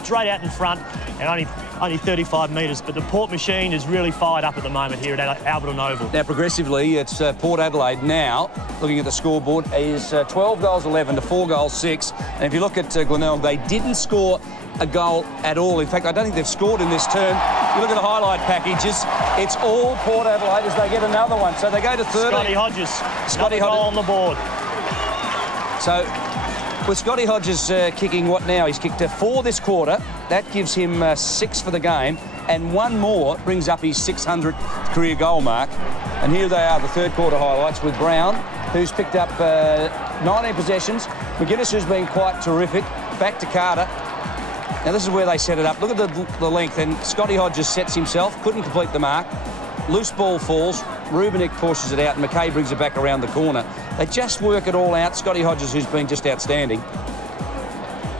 straight out in front, and only 35 metres. But the Port machine is really fired up at the moment here at Alberton Oval. Now, progressively, it's Port Adelaide now, looking at the scoreboard, is 12 goals 11 to 4 goals 6. And if you look at Glenelg, they didn't score a goal at all. In fact, I don't think they've scored in this term. You look at the highlight packages, it's all Port Adelaide as they get another one. So they go to 30. Scotty Hodges. Scotty Hodges on the board. So with Scotty Hodges kicking what now? He's kicked 4 this quarter. That gives him 6 for the game. And 1 more brings up his 600th career goal mark. And here they are, the third quarter highlights with Brown, who's picked up 19 possessions. McGuinness, who's been quite terrific. Back to Carter. Now, this is where they set it up. Look at the length, and Scotty Hodges sets himself, couldn't complete the mark. Loose ball falls, Rubenek pushes it out, and McKay brings it back around the corner. They just work it all out. Scotty Hodges, who's been just outstanding.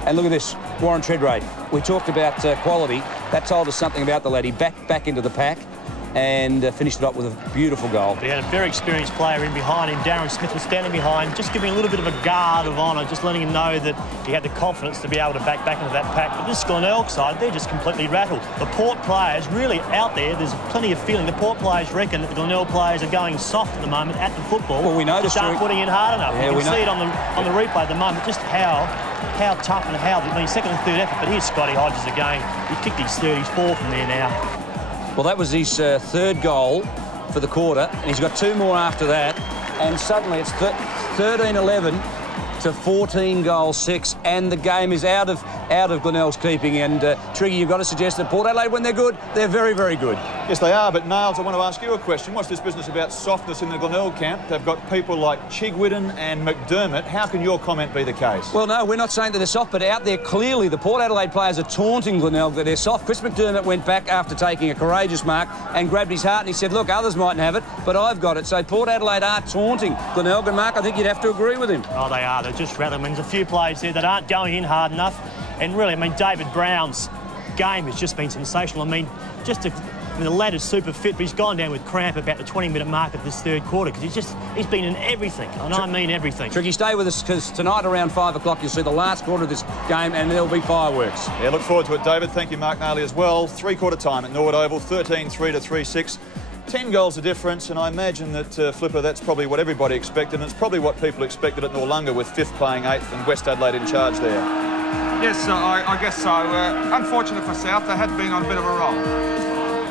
And look at this, Warren Treadrate. We talked about quality. That told us something about the lad. He back into the pack and finished it up with a beautiful goal. He had a very experienced player in behind him. Darren Smith was standing behind, just giving a little bit of a guard of honour, just letting him know that he had the confidence to be able to back into that pack. But this Glenelg side, they're just completely rattled. The Port players really out there, there's plenty of feeling. The Port players reckon that the Glenelg players are going soft at the moment at the football. Well, we noticed aren't putting in hard enough. Yeah, you can see it on the replay at the moment, just how tough and second and third effort. But here's Scotty Hodges again. He kicked his third, he's fourth from there now. Well, that was his third goal for the quarter, and he's got 2 more after that. And suddenly it's 13-11 to 14-6, and the game is out of Glenelg's keeping. And Triggy, you've got to suggest that Port Adelaide, when they're good, they're very, very good. Yes, they are. But Nails, I want to ask you a question. What's this business about softness in the Glenelg camp? They've got people like Chigwidden and McDermott. How can your comment be the case? Well, no, we're not saying that they're soft, but out there clearly the Port Adelaide players are taunting Glenelg that they're soft. Chris McDermott went back after taking a courageous mark and grabbed his heart and he said, look, others mightn't have it, but I've got it. So Port Adelaide are taunting Glenelg, and Mark, I think you'd have to agree with him. Oh, they are. They're just rattling. There's a few players there that aren't going in hard enough. And really, I mean, David Brown's game has just been sensational. I mean, the lad is super fit, but he's gone down with cramp about the 20-minute mark of this third quarter because he's been in everything, and I mean everything. Tricky, stay with us because tonight around 5 o'clock you'll see the last quarter of this game and there'll be fireworks. Yeah, look forward to it, David. Thank you, Mark Naley, as well. 3-quarter time at Norwood Oval, 13-3 to 3-6. 10 goals of difference, and I imagine that, Flipper, that's probably what everybody expected, and it's probably what people expected at Noarlunga with 5th playing 8th and West Adelaide in charge there. Yes, I guess so. Unfortunate for South, they had been on a bit of a roll.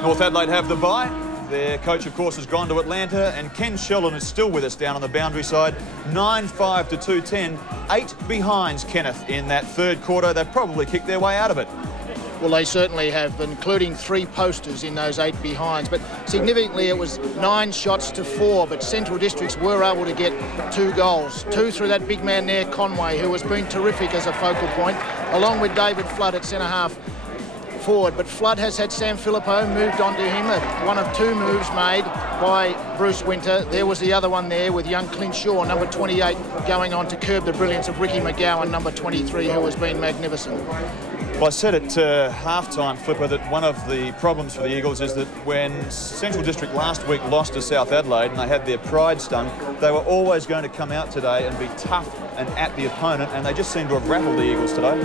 North Adelaide have the bye. Their coach, of course, has gone to Atlanta, and Ken Sheldon is still with us down on the boundary side. 9-5 to 2-10. 8 behinds, Kenneth, in that third quarter. They've probably kicked their way out of it. Well, they certainly have, including 3 posters in those 8 behinds. But significantly, it was 9 shots to 4. But Central Districts were able to get 2 goals. 2 through that big man there, Conway, who has been terrific as a focal point, along with David Flood at centre-half forward. But Flood has had Sam Phillipou moved onto him. One of 2 moves made by Bruce Winter. There was the other one there with young Clint Shaw, number 28, going on to curb the brilliance of Ricky McGowan, number 23, who has been magnificent. Well, I said at half-time, Flipper, that one of the problems for the Eagles is that when Central District last week lost to South Adelaide and they had their pride stung, they were always going to come out today and be tough and at the opponent, and they just seem to have rattled the Eagles today.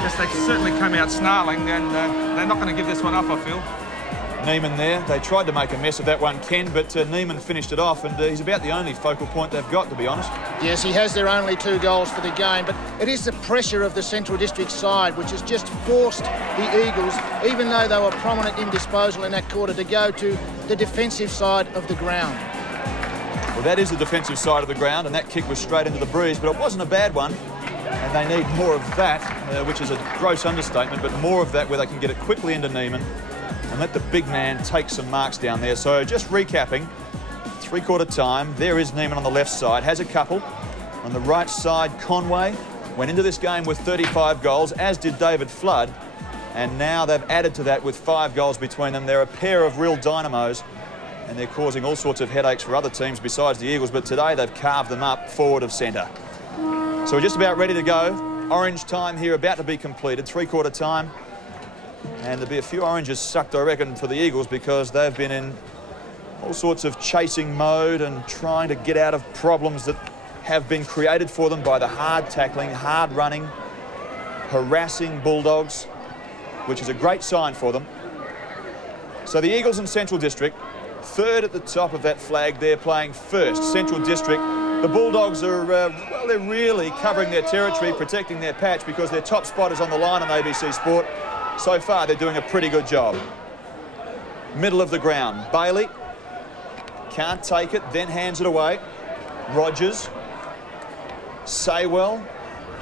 Yes, they certainly came out snarling, and they're not going to give this one up, I feel. Neiman there. They tried to make a mess of that one, Ken, but Neiman finished it off, and he's about the only focal point they've got, to be honest. Yes, he has their only 2 goals for the game, but it is the pressure of the Central District side which has just forced the Eagles, even though they were prominent in disposal in that quarter, to go to the defensive side of the ground. Well, that is the defensive side of the ground, and that kick was straight into the breeze, but it wasn't a bad one, and they need more of that, which is a gross understatement, but more of that where they can get it quickly into Neiman and let the big man take some marks down there. So just recapping, 3-quarter time, there is Neiman on the left side, has a couple. On the right side, Conway went into this game with 35 goals, as did David Flood, and now they've added to that with 5 goals between them. They're a pair of real dynamos, and they're causing all sorts of headaches for other teams besides the Eagles, but today they've carved them up forward of centre. So we're just about ready to go. Orange time here about to be completed, 3-quarter time. And there'll be a few oranges sucked, I reckon, for the Eagles because they've been in all sorts of chasing mode and trying to get out of problems that have been created for them by the hard tackling, hard running, harassing Bulldogs, which is a great sign for them. So the Eagles and Central District, 3rd at the top of that flag, they're playing 1st. Central District, the Bulldogs are, well, they're really covering their territory, protecting their patch because their top spot is on the line on ABC Sport. So far, they're doing a pretty good job. Middle of the ground, Bailey can't take it, then hands it away. Rogers, Saywell,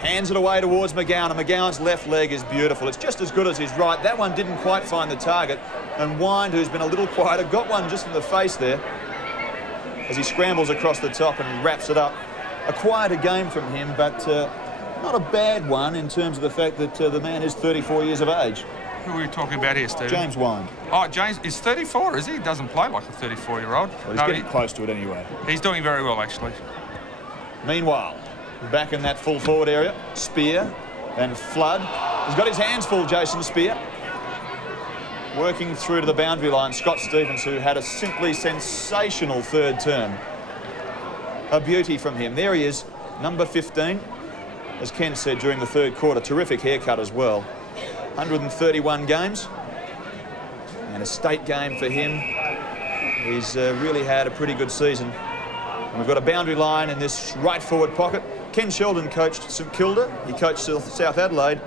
hands it away towards McGowan, and McGowan's left leg is beautiful. It's just as good as his right. That one didn't quite find the target, and Wind, who's been a little quieter, got one just in the face there as he scrambles across the top and wraps it up. A quieter game from him, but not a bad one in terms of the fact that the man is 34 years of age. Who are we talking about here, Steve? James Wind. Oh, James is 34, is he? He doesn't play like a 34-year-old. Well, he's getting close to it anyway. He's doing very well, actually. Meanwhile, back in that full forward area, Spear and Flood. He's got his hands full, Jason Spear. Working through to the boundary line, Scott Stevens, who had a simply sensational third term. A beauty from him. There he is, number 15. As Ken said during the third quarter, terrific haircut as well. 131 games. And a state game for him. He's really had a pretty good season. And we've got a boundary line in this right forward pocket. Ken Sheldon coached St Kilda. He coached South Adelaide.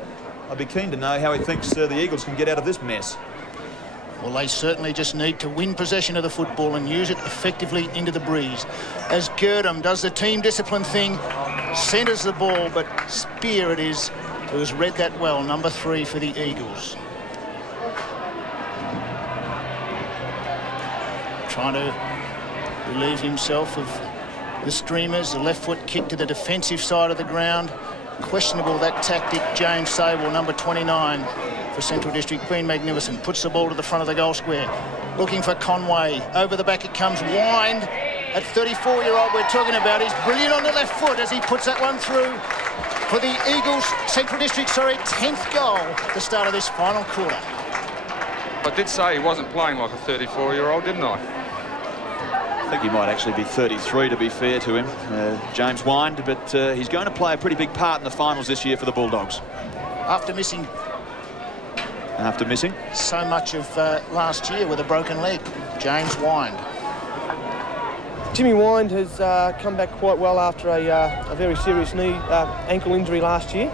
I'd be keen to know how he thinks the Eagles can get out of this mess. Well, they certainly just need to win possession of the football and use it effectively into the breeze. As Girdham does the team discipline thing, centres the ball, but Spear it is, who has read that well, number 3 for the Eagles. Trying to relieve himself of the streamers. The left foot kick to the defensive side of the ground. Questionable, that tactic. James Sable, number 29 for Central District, been magnificent. Puts the ball to the front of the goal square. Looking for Conway. Over the back it comes. Wind at 34-year-old we're talking about. He's brilliant on the left foot as he puts that one through for the Eagles, Central District, 10th goal at the start of this final quarter. I did say he wasn't playing like a 34-year-old, didn't I? I think he might actually be 33, to be fair to him, James Wind, but he's going to play a pretty big part in the finals this year for the Bulldogs. After missing so much of last year with a broken leg, James Wind. Jimmy Wind has come back quite well after a very serious ankle injury last year.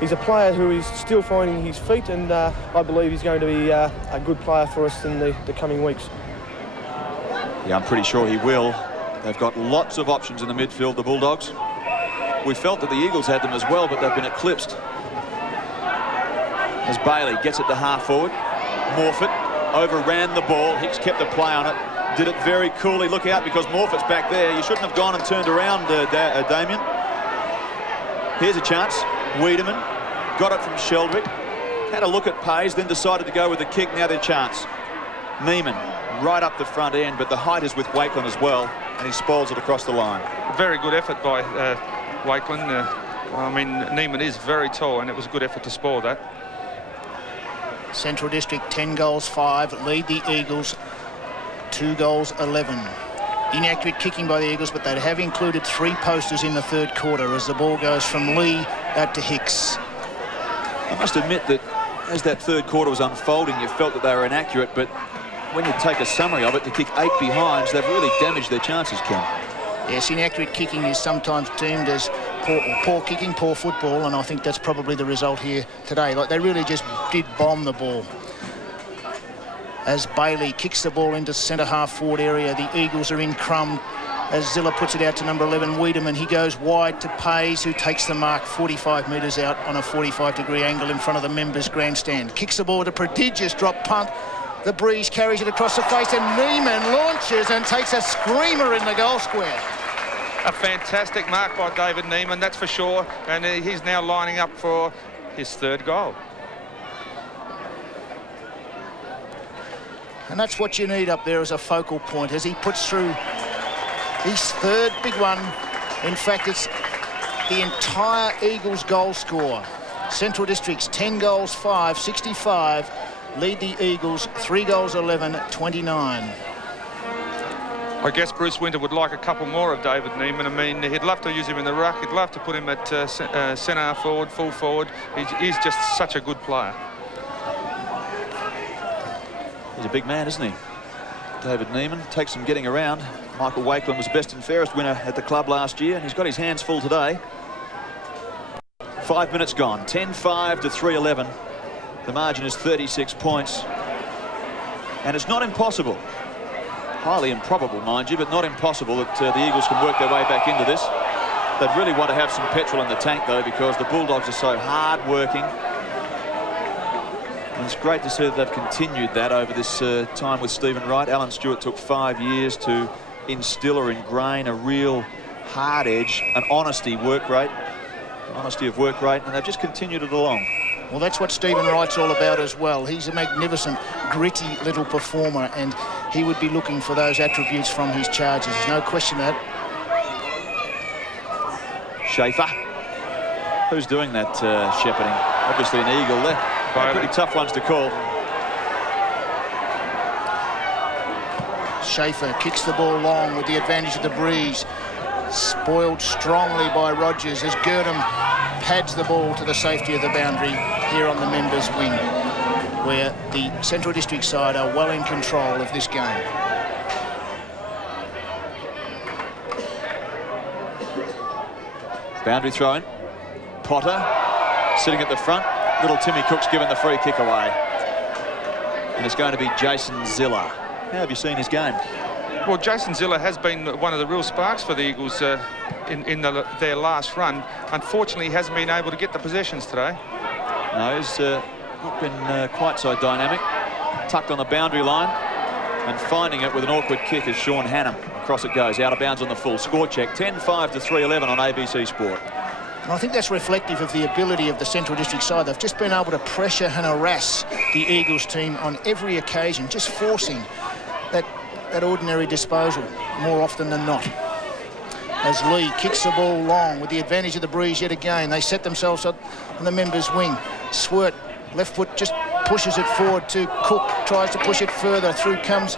He's a player who is still finding his feet, and I believe he's going to be a good player for us in the coming weeks. Yeah, I'm pretty sure he will. They've got lots of options in the midfield, the Bulldogs. We felt that the Eagles had them as well, but they've been eclipsed. As Bailey gets it to half forward, Morfitt overran the ball. Hicks kept the play on it, did it very coolly. Look out, because Morfitt's back there. You shouldn't have gone and turned around, Damien. Here's a chance. Wiedemann got it from Sheldrick. Had a look at Payze, then decided to go with the kick. Now their chance. Neiman right up the front end, but the height is with Wakelin as well, and he spoils it across the line. Very good effort by Wakelin. I mean, Neiman is very tall, and it was a good effort to spoil that. Central District 10 goals 5, lead the Eagles 2 goals 11. Inaccurate kicking by the Eagles, but they have included 3 posters in the third quarter as the ball goes from Lee out to Hicks. I must admit that as that third quarter was unfolding, you felt that they were inaccurate, but when you take a summary of it, to kick 8 behinds, they've really damaged their chances, Ken. Yes, inaccurate kicking is sometimes deemed as poor kicking, poor football, and I think that's probably the result here today. Like, they really just did bomb the ball. As Bailey kicks the ball into centre half forward area, the Eagles are in crumb as Zilla puts it out to number 11, Wiedemann. He goes wide to Payze, who takes the mark 45 metres out on a 45-degree angle in front of the members' grandstand. Kicks the ball with a prodigious drop punt. The breeze carries it across the face, and Neiman launches and takes a screamer in the goal square. A fantastic mark by David Neiman, that's for sure, and he's now lining up for his 3rd goal. And that's what you need up there as a focal point as he puts through his 3rd big one. In fact, it's the entire Eagles goal score. Central District's 10 goals 5, 65. Lead the Eagles 3 goals 11, 29. I guess Bruce Winter would like a couple more of David Neiman. I mean, he'd love to use him in the ruck. He'd love to put him at centre forward, full forward. He's just such a good player. He's a big man, isn't he? David Neiman takes some getting around. Michael Wakelin was best and fairest winner at the club last year, and he's got his hands full today. 5 minutes gone, 10-5 to 3-11. The margin is 36 points. And it's not impossible. Highly improbable, mind you, but not impossible that the Eagles can work their way back into this. They'd really want to have some petrol in the tank, though, because the Bulldogs are so hard-working. And it's great to see that they've continued that over this time with Stephen Wright. Alan Stewart took 5 years to instill or ingrain a real hard edge, an honesty work rate. Honesty of work rate, and they've just continued it along. Well, that's what Stephen Wright's all about as well. He's a magnificent, gritty little performer, and he would be looking for those attributes from his charges. There's no question of that. Schaefer. Who's doing that shepherding? Obviously an eagle there. Pretty tough ones to call. Schaefer kicks the ball long with the advantage of the breeze. Spoiled strongly by Rogers as Girdham pads the ball to the safety of the boundary here on the members' wing, where the Central District side are well in control of this game. Boundary throw-in. Potter sitting at the front. Little Timmy Cook's given the free kick away. And it's going to be Jason Ziller. How have you seen his game? Well, Jason Ziller has been one of the real sparks for the Eagles in their last run. Unfortunately, he hasn't been able to get the possessions today. No, he's not been quite so dynamic. Tucked on the boundary line and finding it with an awkward kick is Sean Hannam. Across it goes, out of bounds on the full. Score check, 10-5 to 3-11 on ABC Sport. And I think that's reflective of the ability of the Central District side. They've just been able to pressure and harass the Eagles team on every occasion, just forcing that ordinary disposal more often than not. As Lee kicks the ball long with the advantage of the breeze yet again. They set themselves up on the members' wing. Swirt, left foot, just pushes it forward to Cook, tries to push it further. Through comes,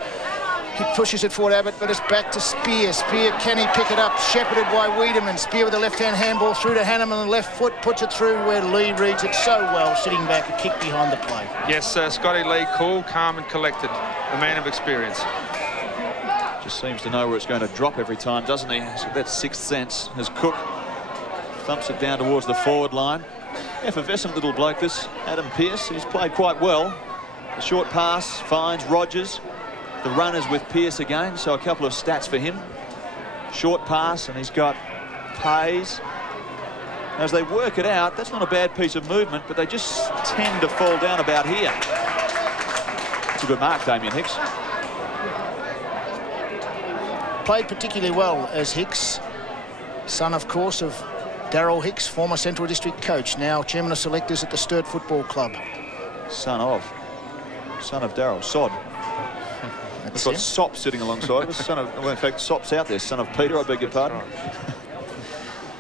he pushes it forward, Abbott, but it's back to Spear. Spear, can he pick it up? Shepherded by Wiedemann. Spear with the left-hand handball through to Hannam on the left foot, puts it through where Lee reads it so well, sitting back, a kick behind the play. Yes, Scotty Lee, cool, calm and collected. A man of experience. Just seems to know where it's going to drop every time, doesn't he? So that's sixth sense as Cook thumps it down towards the forward line. Effervescent little bloke, this Adam Pearce. He's played quite well. The short pass finds Rogers. The run is with Pearce again, so a couple of stats for him. Short pass, and he's got Payze. As they work it out, that's not a bad piece of movement, but they just tend to fall down about here. It's a good mark, Damien Hicks. Played particularly well as Hicks, son, of course, of Darryl Hicks, former Central District coach, now chairman of selectors at the Sturt Football Club. Son of Darryl, Sod. We've got Sop sitting alongside of us. Son of, well, in fact, Sop's out there. Son of Peter, I beg your pardon.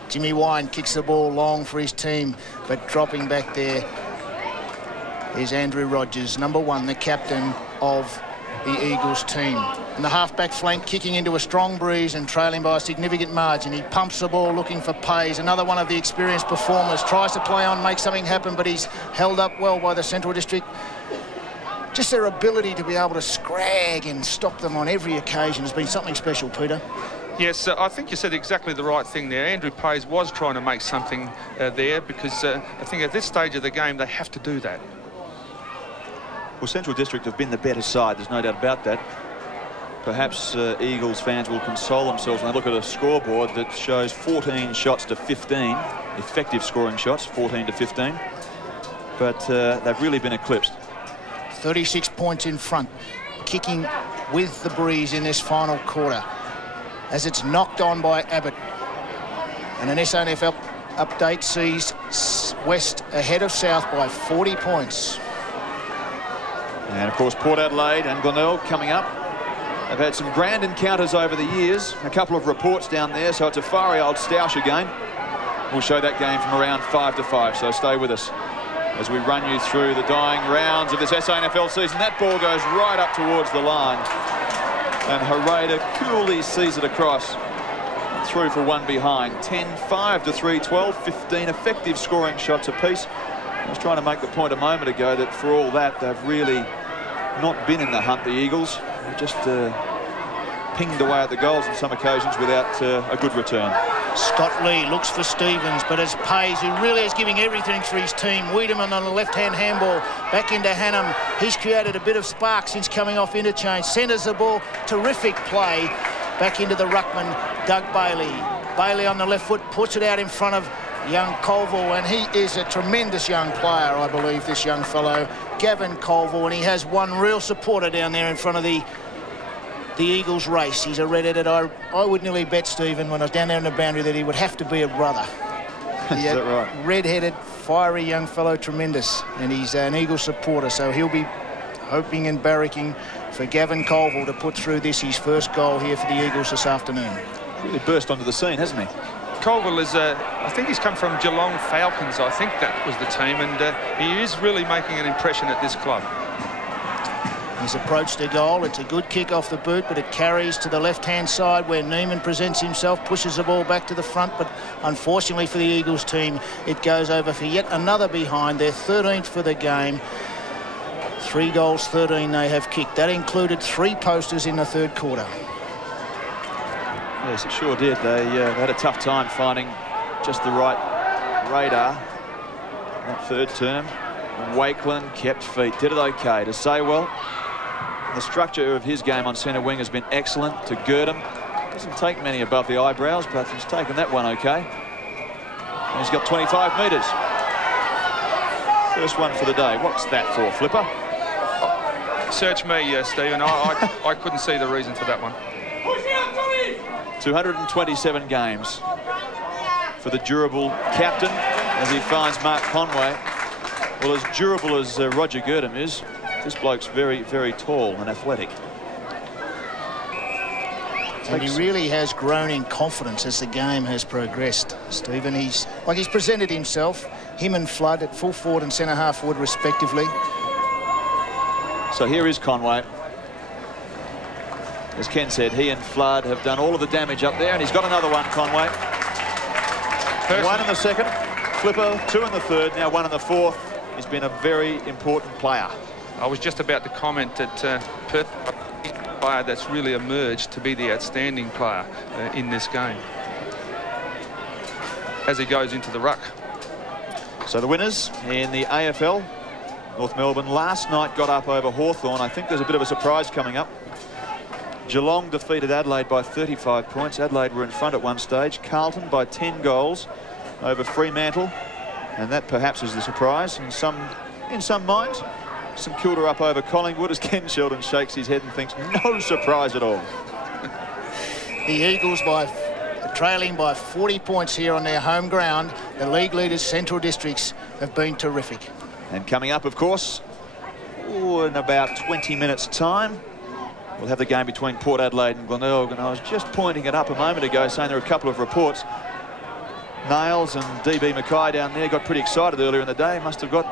Jimmy Wine kicks the ball long for his team, but dropping back there is Andrew Rogers, number 1, the captain of the Eagles team. And the half-back flank kicking into a strong breeze and trailing by a significant margin. He pumps the ball looking for Payze, another one of the experienced performers. Tries to play on, make something happen, but he's held up well by the Central District. Just their ability to be able to scrag and stop them on every occasion has been something special, Peter. Yes, I think you said exactly the right thing there. Andrew Payze was trying to make something there because I think at this stage of the game they have to do that. Well, Central District have been the better side, there's no doubt about that. Perhaps Eagles fans will console themselves when they look at a scoreboard that shows 14 shots to 15, effective scoring shots, 14 to 15. But they've really been eclipsed. 36 points in front, kicking with the breeze in this final quarter as it's knocked on by Abbott. And an SANFL update sees West ahead of South by 40 points. And, of course, Port Adelaide and Glenelg coming up. They've had some grand encounters over the years. A couple of reports down there, so it's a fiery old Stousher game. We'll show that game from around 5 to 5, so stay with us as we run you through the dying rounds of this SANFL season. That ball goes right up towards the line. And Hereda coolly sees it across. Through for one behind. 10-5 to 3, 12-15 effective scoring shots apiece. I was trying to make the point a moment ago that for all that, they've really not been in the hunt, the Eagles. They've just pinged away at the goals on some occasions without a good return. Scott Lee looks for Stevens, but it's Payze who really is giving everything for his team. Wiedemann on the left-hand handball, back into Hannam. He's created a bit of spark since coming off interchange. Centres the ball, terrific play. Back into the ruckman, Doug Bailey. Bailey on the left foot, puts it out in front of young Colville, and he is a tremendous young player, I believe, this young fellow, Gavin Colville, and he has one real supporter down there in front of the Eagles race. He's a red-headed. I would nearly bet, Stephen, when I was down there in the boundary, that he would have to be a brother. Is that right? Red-headed, fiery young fellow, tremendous. And he's an Eagles supporter, so he'll be hoping and barracking for Gavin Colville to put through this, his first goal here for the Eagles this afternoon. Really burst onto the scene, hasn't he? Colville is, I think he's come from Geelong Falcons, I think that was the team, and he is really making an impression at this club. He's approached the goal. It's a good kick off the boot, but it carries to the left-hand side where Neiman presents himself, pushes the ball back to the front, but unfortunately for the Eagles team, it goes over for yet another behind. They're 13th for the game. 3 goals, 13 they have kicked. That included 3 posters in the third quarter. Yes, it sure did. They had a tough time finding just the right radar that third term. Wakeland kept feet, did it okay. To say, well, the structure of his game on centre wing has been excellent. To gird him, doesn't take many above the eyebrows, but he's taken that one okay. And he's got 25 metres. First one for the day. What's that for, Flipper? Search me, Stephen. I couldn't see the reason for that one. 227 games for the durable captain as he finds Mark Conway. Well, as durable as Roger Girdham is, this bloke's very, very tall and athletic. And he really has grown in confidence as the game has progressed, Stephen. He's presented himself, him and Flood at full forward and centre half forward respectively. So here is Conway. As Ken said, he and Flood have done all of the damage up there, and he's got another one, Conway. One in the second, Flipper, 2 in the third, now 1 in the fourth. He's been a very important player. I was just about to comment that Perth player that's really emerged to be the outstanding player in this game as he goes into the ruck. So the winners in the AFL, North Melbourne last night got up over Hawthorn. I think there's a bit of a surprise coming up. Geelong defeated Adelaide by 35 points. Adelaide were in front at one stage. Carlton by 10 goals over Fremantle. And that perhaps is the surprise in some minds. St Kilda up over Collingwood as Ken Sheldon shakes his head and thinks no surprise at all. The Eagles trailing by 40 points here on their home ground. The league leaders, Central Districts, have been terrific. And coming up, of course, in about 20 minutes' time, we'll have the game between Port Adelaide and Glenelg. And I was just pointing it up a moment ago, saying there are a couple of reports. Nails and DB Mackay down there got pretty excited earlier in the day. Must have got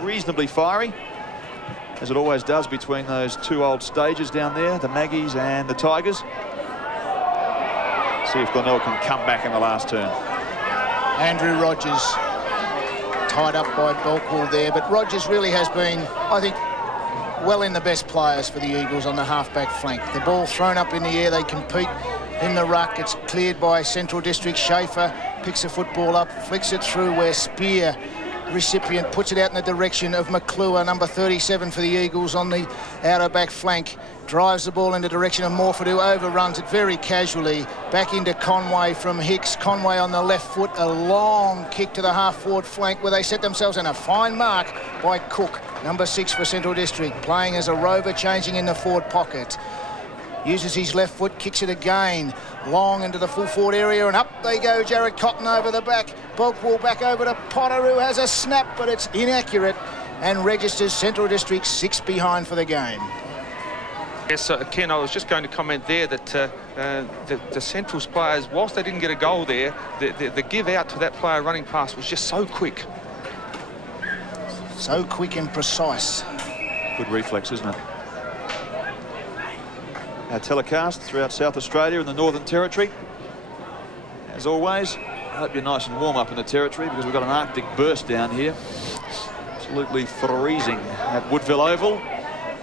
reasonably fiery, as it always does between those 2 old stages down there, the Maggies and the Tigers. See if Glenelg can come back in the last turn. Andrew Rogers tied up by Belkwall there, but Rogers really has been, I think, well in the best players for the Eagles on the half-back flank. The ball thrown up in the air, they compete in the ruck. It's cleared by Central District. Schaefer picks the football up, flicks it through where Spear, recipient, puts it out in the direction of McClure, number 37 for the Eagles on the outer back flank. Drives the ball in the direction of Morford, who overruns it very casually. Back into Conway from Hicks. Conway on the left foot, a long kick to the half-forward flank where they set themselves in a fine mark by Cook, number 6 for Central District, playing as a rover, changing in the forward pocket. Uses his left foot, kicks it again, long into the full forward area, and up they go. Jared Cotton over the back. Bogwell back over to Potter, who has a snap, but it's inaccurate and registers Central District 6 behind for the game. Yes, Ken, I was just going to comment there that the Central's players, whilst they didn't get a goal there, the give out to that player running past was just so quick. So quick and precise. Good reflex, isn't it? Our telecast throughout South Australia and the Northern Territory. As always, I hope you're nice and warm up in the Territory because we've got an Arctic burst down here. Absolutely freezing at Woodville Oval.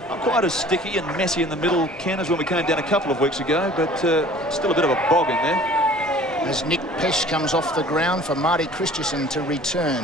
Not quite as sticky and messy in the middle, Ken, as when we came down a couple of weeks ago, but still a bit of a bog in there. As Nick Pesh comes off the ground for Marty Christensen to return.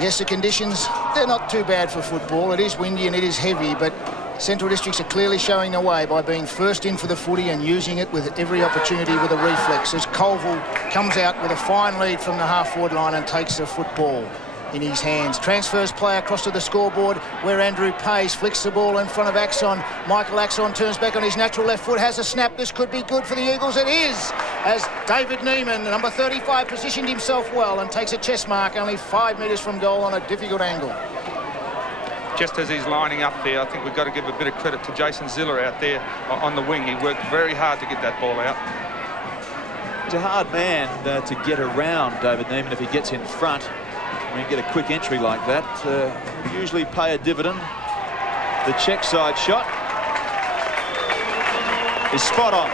Yes, the conditions, they're not too bad for football. It is windy and it is heavy, but Central Districts are clearly showing the way by being first in for the footy and using it with every opportunity with a reflex, as Colville comes out with a fine lead from the half-forward line and takes the football. in his hands. Transfers play across to the scoreboard where Andrew Payze flicks the ball in front of Axon. Michael Axon turns back on his natural left foot, has a snap. This could be good for the Eagles. It is, as David Neiman, number 35, positioned himself well and takes a chest mark only 5 metres from goal on a difficult angle. Just as he's lining up there, I think we've got to give a bit of credit to Jason Ziller out there on the wing. He worked very hard to get that ball out. It's a hard man to get around David Neiman if he gets in front. When you get a quick entry like that, usually pay a dividend. The check side shot is spot on.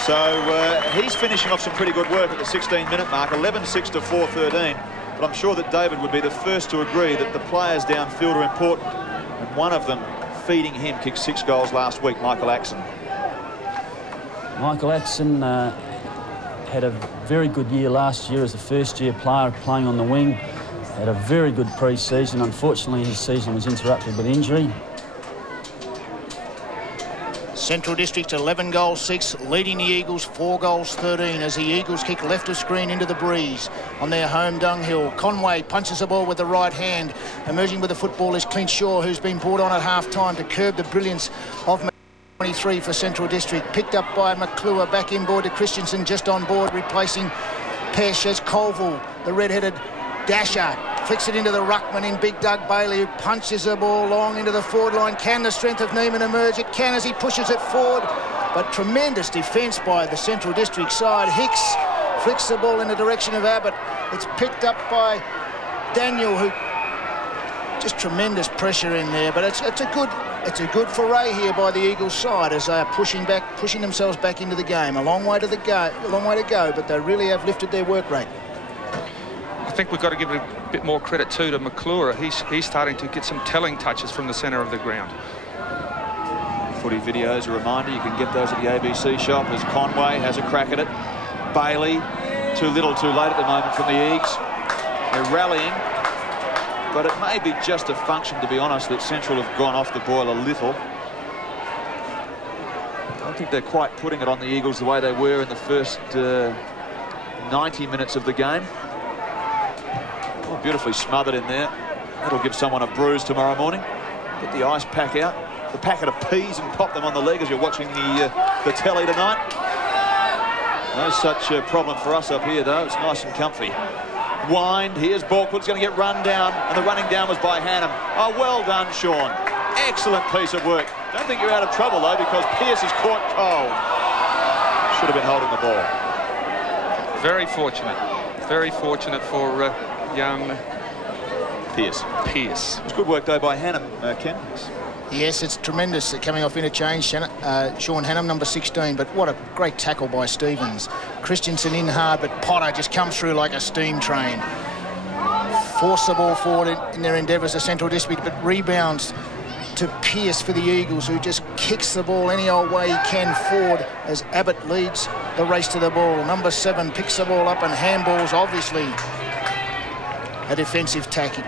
So he's finishing off some pretty good work at the 16-minute mark, 11-6 to 4-13. But I'm sure that David would be the first to agree that the players downfield are important. And one of them, feeding him, kicked 6 goals last week, Michael Axon. Michael Axon had a very good year last year as a first-year player playing on the wing. Had a very good pre-season. Unfortunately, his season was interrupted with injury. Central District 11 goals 6, leading the Eagles 4 goals 13 as the Eagles kick left of screen into the breeze on their home dunghill. Conway punches the ball with the right hand. Emerging with the football is Clint Shaw, who's been brought on at half-time to curb the brilliance of 23 for Central District. Picked up by McClure, back inboard to Christensen, just on board, replacing Pesh as Colville, the red-headed dasher. Flicks it into the ruckman in Big Doug Bailey, who punches the ball long into the forward line. Can the strength of Neiman emerge? It can as he pushes it forward. But tremendous defence by the Central District side. Hicks flicks the ball in the direction of Abbott. It's picked up by Daniel, who just tremendous pressure in there. But it's a good foray here by the Eagles side as they are pushing themselves back into the game. A long way to go, but they really have lifted their work rate. I think we've got to give a bit more credit too to McClure. He's starting to get some telling touches from the centre of the ground. Footy videos, a reminder, you can get those at the ABC shop as Conway has a crack at it. Bailey, too little too late at the moment from the Eags. They're rallying, but it may be just a function, to be honest, that Central have gone off the boil a little. I don't think they're quite putting it on the Eagles the way they were in the first 90 minutes of the game. Oh, beautifully smothered in there. That'll give someone a bruise tomorrow morning. Get the ice pack out, the packet of peas, and pop them on the leg as you're watching the telly tonight. No such problem for us up here, though. It's nice and comfy. Wind, here's Borkwood's going to get run down, and the running down was by Hannum. Oh, well done, Sean. Excellent piece of work. Don't think you're out of trouble, though, because Pearce is caught cold. Should have been holding the ball. Very fortunate for young Pearce. It was good work, though, by Hannum, Ken. Yes, it's tremendous. Coming off interchange, Sean Hannum, number 16, but what a great tackle by Stevens. Christensen in hard, but Potter just comes through like a steam train. Force the ball forward in their endeavours, the Central District, but rebounds to Pearce for the Eagles, who just kicks the ball any old way he can forward as Abbott leads the race to the ball. Number 7 picks the ball up and handballs, obviously a defensive tactic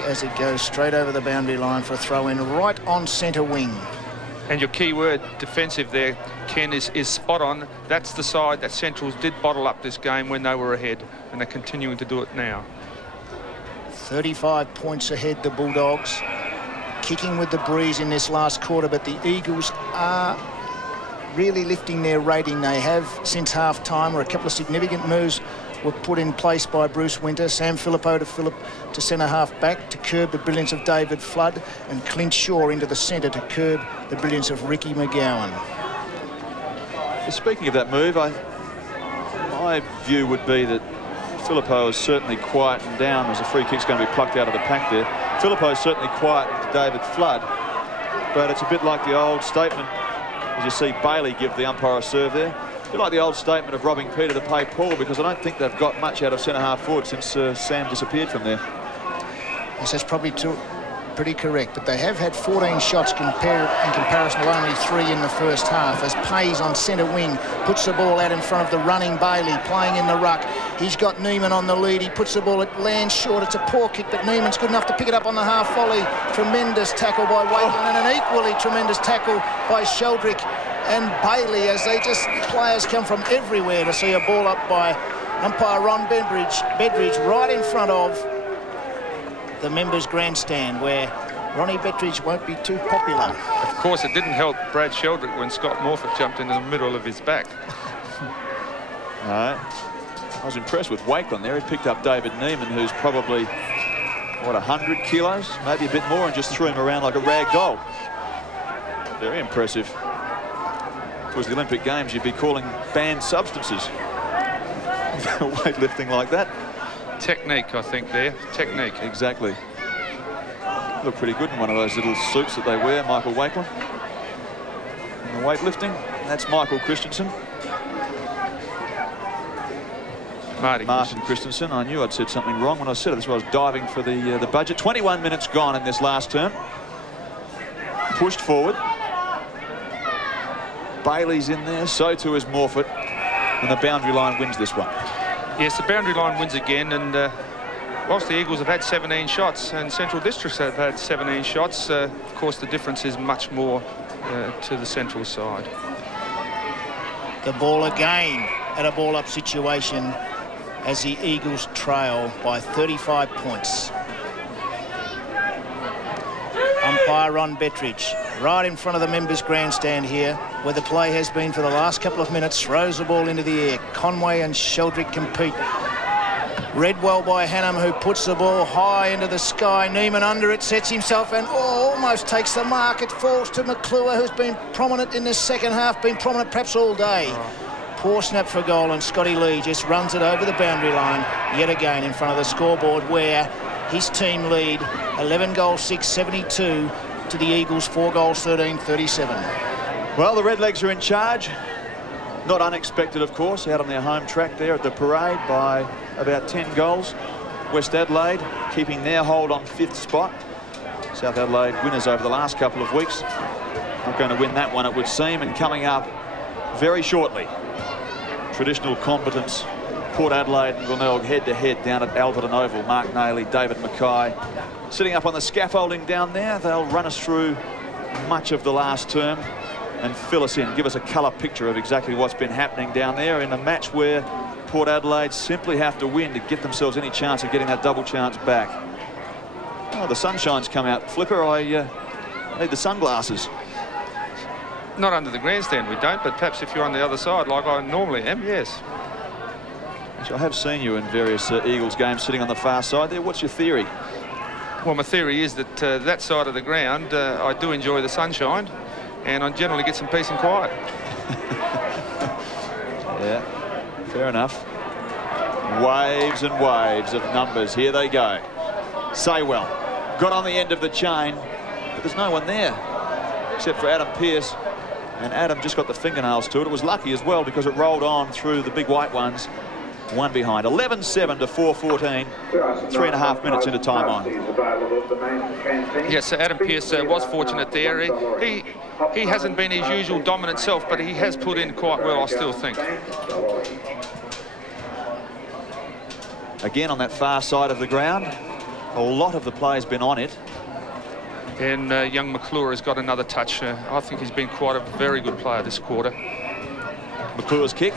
as it goes straight over the boundary line for a throw-in right on centre wing. And your key word, defensive there, Ken, is spot on. That's the side that Centrals did bottle up this game when they were ahead, and they're continuing to do it now. 35 points ahead, the Bulldogs. Kicking with the breeze in this last quarter, but the Eagles are really lifting their rating. They have since half-time, where a couple of significant moves were put in place by Bruce Winter. Sam Phillipou to centre-half back to curb the brilliance of David Flood, and Clint Shaw into the centre to curb the brilliance of Ricky McGowan. Speaking of that move, my view would be that Phillipou is certainly quietened down as a free kick's going to be plucked out of the pack there. Phillipou is certainly quietened David Flood, but it's a bit like the old statement, as you see Bailey give the umpire a serve there. A bit like the old statement of robbing Peter to pay Paul, because I don't think they've got much out of centre-half forward since Sam disappeared from there. Yes, that's probably pretty correct, but they have had 14 shots in comparison to only 3 in the first half, as Payze on centre wing puts the ball out in front of the running Bailey, playing in the ruck. He's got Neiman on the lead. He puts the ball, it lands short. It's a poor kick, but Neiman's good enough to pick it up on the half volley. Tremendous tackle by Wakeland, and an equally tremendous tackle by Sheldrick and Bailey, as players come from everywhere to see a ball up by umpire Ron Bedridge right in front of the members' grandstand, where Ronnie Bettridge won't be too popular. Of course, it didn't help Brad Sheldrick when Scott Morford jumped into the middle of his back. I was impressed with Wakeland there. He picked up David Neiman, who's probably, what, 100 kilos, maybe a bit more, and just threw him around like a rag doll. Very impressive. If it was the Olympic Games, you'd be calling banned substances. Weightlifting like that. Technique, I think, there. Technique. Exactly. Look pretty good in one of those little suits that they wear, Michael Wakeland. In the weightlifting, that's Michael Christensen. Martin Christensen. I knew I'd said something wrong when I said it. That's why I was diving for the budget. 21 minutes gone in this last term. Pushed forward. Bailey's in there, so too is Morford. And the boundary line wins this one. Yes, the boundary line wins again, and whilst the Eagles have had 17 shots and Central Districts have had 17 shots, of course the difference is much more to the Central side. The ball again at a ball-up situation as the Eagles trail by 35 points. Umpire Ron Bettridge, right in front of the members' grandstand here, where the play has been for the last couple of minutes, throws the ball into the air. Conway and Sheldrick compete. Read well by Hannam, who puts the ball high into the sky. Neiman under it, sets himself and almost takes the mark. It falls to McClure, who's been prominent in the second half, been prominent perhaps all day. Poor snap for goal, and Scotty Lee just runs it over the boundary line yet again in front of the scoreboard, where his team lead 11 goals 6, 72 to the Eagles 4 goals 13, 37. Well, the Redlegs are in charge. Not unexpected, of course, out on their home track there at the parade by about 10 goals. West Adelaide keeping their hold on 5th spot. South Adelaide winners over the last couple of weeks. Not going to win that one, it would seem. And coming up very shortly, traditional competence, Port Adelaide and Glenelg head-to-head down at Alberton Oval. Mark Nailey, David Mackay sitting up on the scaffolding down there. They'll run us through much of the last term and fill us in, give us a colour picture of exactly what's been happening down there in a match where Port Adelaide simply have to win to get themselves any chance of getting that double chance back. Oh, the sunshine's come out. Flipper, I need the sunglasses. Not under the grandstand, we don't, but perhaps if you're on the other side, like I normally am, yes. I have seen you in various Eagles games sitting on the far side there. What's your theory? Well, my theory is that that side of the ground, I do enjoy the sunshine, and I generally get some peace and quiet. Yeah, fair enough. Waves and waves of numbers. Here they go. Saywell got on the end of the chain, but there's no one there except for Adam Pearce. And Adam just got the fingernails to it. It was lucky as well because it rolled on through the big white ones. One behind. 11-7 to 4-14. 3.5 minutes into time on. Yes, Adam Pearce was fortunate there. He hasn't been his usual dominant self, but he has put in quite well, I still think. Again on that far side of the ground. A lot of the play's been on it. And young McClure has got another touch. I think he's been quite a very good player this quarter. McClure's kick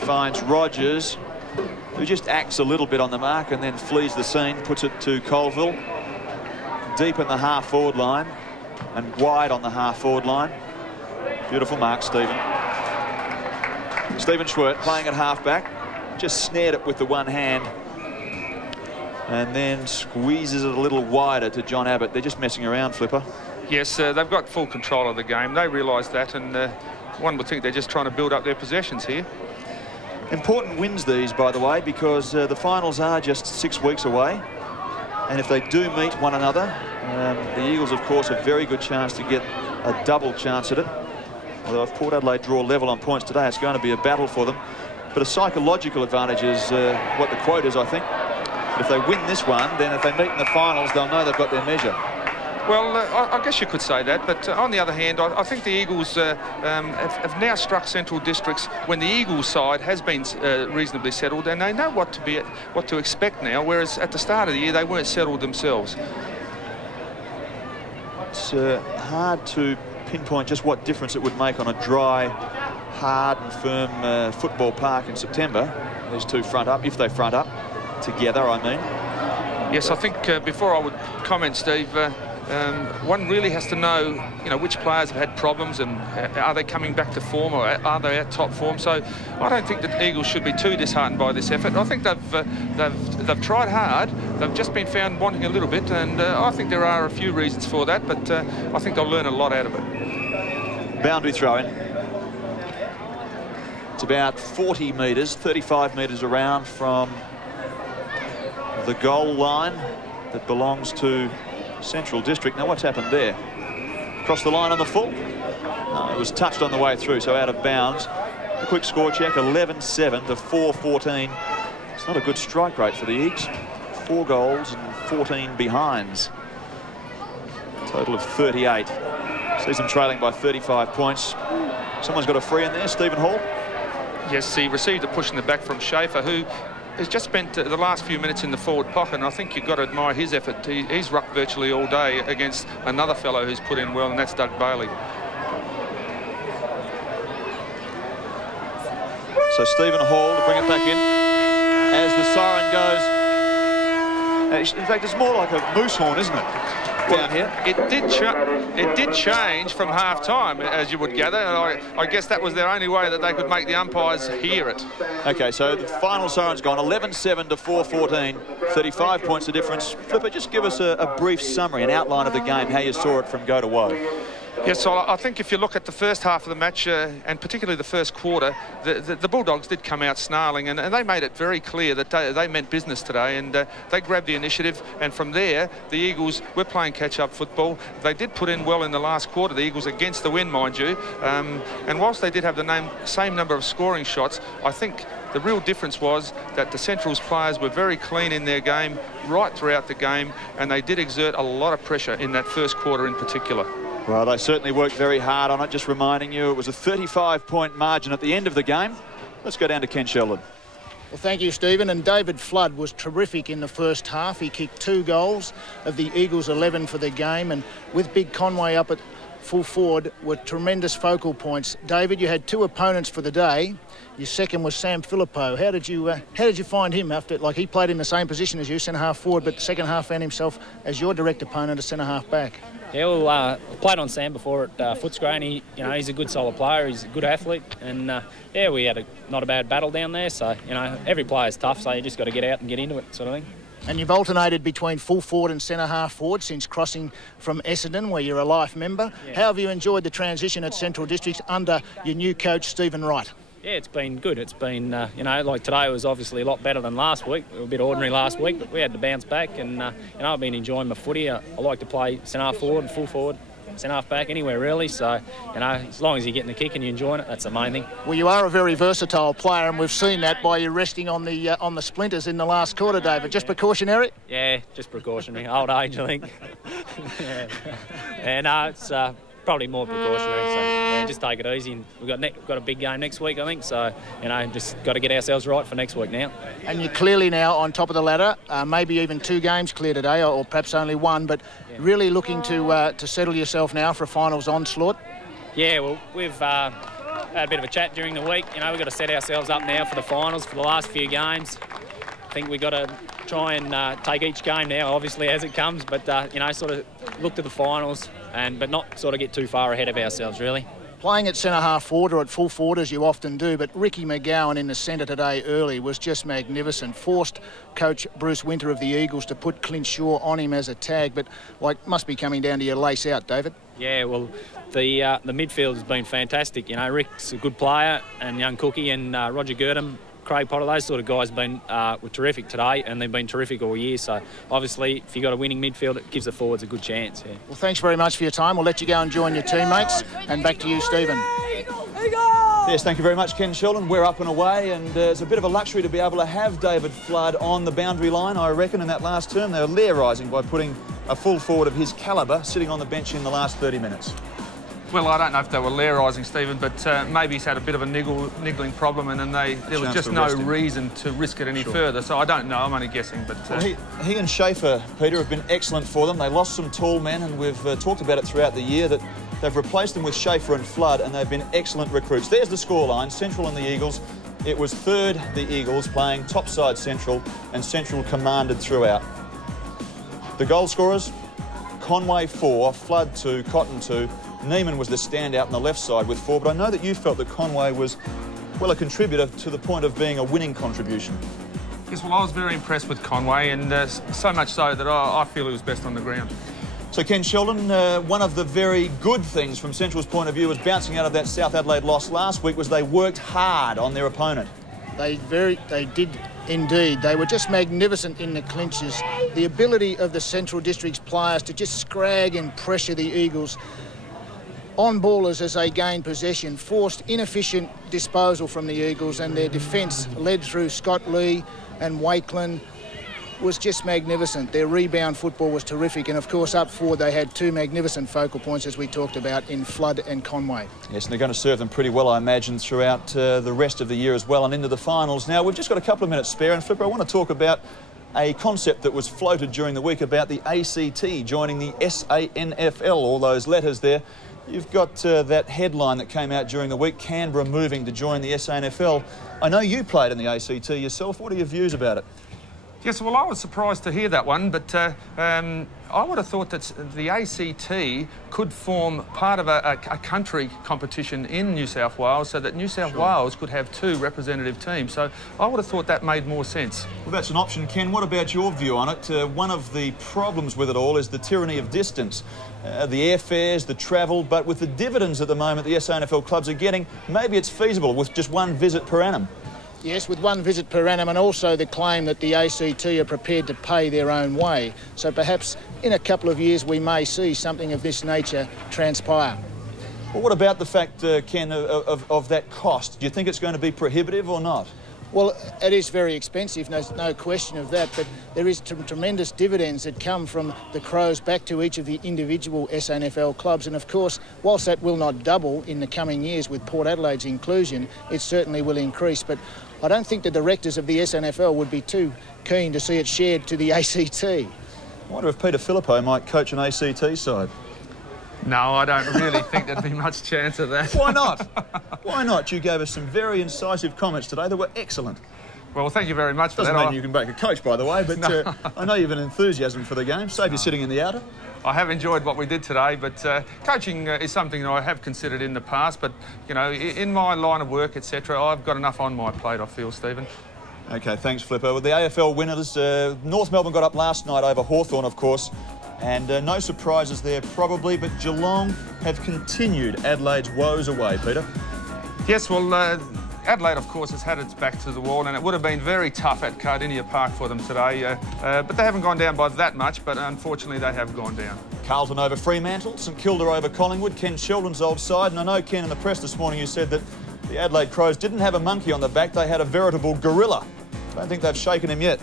finds Rogers, who just acts a little bit on the mark and then flees the scene, puts it to Colville. Deep in the half-forward line and wide on the half-forward line. Beautiful mark, Stephen. Stephen Schwert playing at half-back. Just snared it with the one hand. And then squeezes it a little wider to John Abbott. They're just messing around, Flipper. Yes, they've got full control of the game. They realise that, and one would think they're just trying to build up their possessions here. Important wins these, by the way, because the finals are just 6 weeks away. And if they do meet one another, the Eagles, of course, have a very good chance to get a double chance at it. Although if Port Adelaide draw level on points today, it's going to be a battle for them. But a psychological advantage is what the quote is, I think. If they win this one, then if they meet in the finals, they'll know they've got their measure. Well, I guess you could say that, but on the other hand, I think the Eagles have now struck Central Districts when the Eagles side has been reasonably settled, and they know what to expect now, whereas at the start of the year they weren't settled themselves. It's hard to pinpoint just what difference it would make on a dry, hard and firm football park in September. These two front up, if they front up together, I mean. Yes, I think before I would comment, Steve, one really has to know, which players have had problems and are they coming back to form or are they at top form. So I don't think that Eagles should be too disheartened by this effort. I think they've tried hard. They've just been found wanting a little bit, and I think there are a few reasons for that, but I think they'll learn a lot out of it. Boundary throw-in. It's about 40 metres, 35 metres around from the goal line that belongs to Central District. Now, what's happened there? Across the line on the full? No, it was touched on the way through, so out of bounds. A quick score check, 11-7 to 4-14. It's not a good strike rate for the Eagles. 4 goals and 14 behinds. Total of 38. Sees them trailing by 35 points. Someone's got a free in there, Stephen Hall. Yes, he received a push in the back from Schaefer, who has just spent the last few minutes in the forward pocket, and I think you've got to admire his effort. He's rucked virtually all day against another fellow who's put in well, and that's Doug Bailey. So Stephen Hall to bring it back in as the siren goes. In fact, it's more like a moose horn, isn't it? Down here. It did change from half-time, as you would gather, and I guess that was their only way that they could make the umpires hear it. Okay, so the final siren's gone, 11-7 to 4-14, 35 points of difference. Flipper, just give us a brief summary, an outline of the game, how you saw it from go to woe. Yes, so I think if you look at the first half of the match, and particularly the first quarter, the Bulldogs did come out snarling, and they made it very clear that they meant business today, and they grabbed the initiative, and from there, the Eagles were playing catch-up football. They did put in well in the last quarter, the Eagles against the wind, mind you, and whilst they did have the same number of scoring shots, I think the real difference was that the Central's players were very clean in their game right throughout the game, and they did exert a lot of pressure in that first quarter in particular. Well, they certainly worked very hard on it. Just reminding you, it was a 35-point margin at the end of the game. Let's go down to Ken Sheldon. Well, thank you, Stephen. And David Flood was terrific in the first half. He kicked 2 goals of the Eagles' 11 for the game, and with Big Conway up at full forward were tremendous focal points. David, you had 2 opponents for the day. Your second was Sam Phillipou. How did you find him after, like, he played in the same position as you, centre-half forward, but the second half found himself as your direct opponent, a centre-half back? Yeah, well, I played on Sam before at Footscray, and he's a good solid player. He's a good athlete, and yeah, we had not a bad battle down there. So every player's tough, so you just got to get out and get into it, sort of thing. And you've alternated between full forward and centre-half forward since crossing from Essendon, where you're a life member. Yeah. How have you enjoyed the transition at Central Districts under your new coach, Stephen Wright? Yeah, it's been good. It's been, like today was obviously a lot better than last week. We were a bit ordinary last week, but we had to bounce back, and I've been enjoying my footy. I like to play centre-half forward, full forward, centre-half back, anywhere really. So, as long as you're getting the kick and you're enjoying it, that's the main thing. Well, you are a very versatile player, and we've seen that by you resting on the splinters in the last quarter, David. Just precautionary? Yeah, just precautionary. Old age, I think. No, it's probably more precautionary. So, yeah, just take it easy. And we've got a big game next week, I think. So, just got to get ourselves right for next week now. And you're clearly now on top of the ladder. Maybe even 2 games clear today, or perhaps only 1. But really looking to settle yourself now for a finals onslaught. Yeah, well, we've had a bit of a chat during the week. We've got to set ourselves up now for the finals for the last few games. I think we've got to try and take each game now, obviously, as it comes, but, sort of look to the finals, but not sort of get too far ahead of ourselves, really. Playing at centre-half forward or at full forward, as you often do, but Ricky McGowan in the centre today early was just magnificent. Forced coach Bruce Winter of the Eagles to put Clint Shaw on him as a tag, but, must be coming down to your lace out, David. Yeah, well, the midfield has been fantastic. Rick's a good player, and young Cookie and Roger Girdham, Craig Potter, those sort of guys were terrific today, and they've been terrific all year. So, obviously, if you've got a winning midfield, it gives the forwards a good chance. Yeah. Well, thanks very much for your time. We'll let you go and join your teammates. And back to you, Stephen. Yes, thank you very much, Ken Sheldon. We're up and away, and it's a bit of a luxury to be able to have David Flood on the boundary line. I reckon in that last term they were lair-rising by putting a full forward of his calibre sitting on the bench in the last 30 minutes. Well, I don't know if they were lair-rising, Stephen, but maybe he's had a bit of a niggling problem, and then there was just no reason to risk it any further. So I don't know. I'm only guessing. But well, he and Schaefer, Peter, have been excellent for them. They lost some tall men, and we've talked about it throughout the year that they've replaced them with Schaefer and Flood, and they've been excellent recruits. There's the scoreline: Central and the Eagles. It was 3rd the Eagles playing topside Central, and Central commanded throughout. The goal scorers, Conway 4, Flood 2, Cotton 2. Neiman was the standout on the left side with 4, but I know that you felt that Conway was, well, a contributor to the point of being a winning contribution. Yes, well, I was very impressed with Conway, and so much so that I feel he was best on the ground. So, Ken Sheldon, one of the very good things from Central's point of view was bouncing out of that South Adelaide loss last week was they worked hard on their opponent. They did indeed. They were just magnificent in the clinches. The ability of the Central District's players to just scrag and pressure the Eagles on ballers as they gained possession, forced inefficient disposal from the Eagles, and their defence, led through Scott Lee and Wakeland, was just magnificent. Their rebound football was terrific, and of course up forward they had two magnificent focal points, as we talked about, in Flood and Conway. Yes, and they're going to serve them pretty well, I imagine, throughout the rest of the year as well and into the finals. Now, we've just got a couple of minutes spare, and Flipper, I want to talk about a concept that was floated during the week about the ACT joining the SANFL, all those letters there. You've got that headline that came out during the week, Canberra moving to join the SANFL. I know you played in the ACT yourself. What are your views about it? Yes, well, I was surprised to hear that one, but I would have thought that the ACT could form part of a country competition in New South Wales so that New South Wales could have two representative teams. So I would have thought that made more sense. Well, that's an option, Ken. What about your view on it? One of the problems with it all is the tyranny of distance. The airfares, the travel, but with the dividends at the moment the SANFL clubs are getting, maybe it's feasible with just one visit per annum. Yes, with one visit per annum, and also the claim that the ACT are prepared to pay their own way. So perhaps in a couple of years we may see something of this nature transpire. Well, what about the fact, Ken, of that cost? Do you think it's going to be prohibitive or not? Well, it is very expensive, no question of that, but there is tremendous dividends that come from the Crows back to each of the individual SANFL clubs. And of course, whilst that will not double in the coming years with Port Adelaide's inclusion, it certainly will increase. But I don't think the directors of the SANFL would be too keen to see it shared to the ACT. I wonder if Peter Phillipou might coach an ACT side. No, I don't really think there'd be much chance of that. Why not? Why not? You gave us some very incisive comments today that were excellent. Well, thank you very much for that. Doesn't mean you can make a coach, by the way, but No. I know you've an enthusiasm for the game. Save you sitting in the outer. I have enjoyed what we did today, but coaching is something that I have considered in the past, but, you know, in my line of work, etc., I've got enough on my plate, I feel, Stephen. OK, thanks, Flipper. Well, the AFL winners, North Melbourne got up last night over Hawthorn, of course, and no surprises there probably, but Geelong have continued Adelaide's woes away, Peter. Yes, well, Adelaide, of course, has had its back to the wall, and it would have been very tough at Cardinia Park for them today. But they haven't gone down by that much, but unfortunately they have gone down. Carlton over Fremantle, St Kilda over Collingwood, Ken Sheldon's old side. And I know, Ken, in the press this morning you said that the Adelaide Crows didn't have a monkey on the back, they had a veritable gorilla. I don't think they've shaken him yet.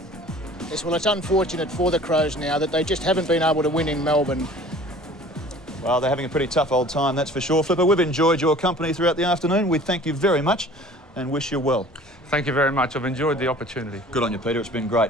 Yes, well, it's unfortunate for the Crows now that they just haven't been able to win in Melbourne. Well, they're having a pretty tough old time, that's for sure. Flipper, we've enjoyed your company throughout the afternoon. We thank you very much and wish you well. Thank you very much. I've enjoyed the opportunity. Good on you, Peter. It's been great.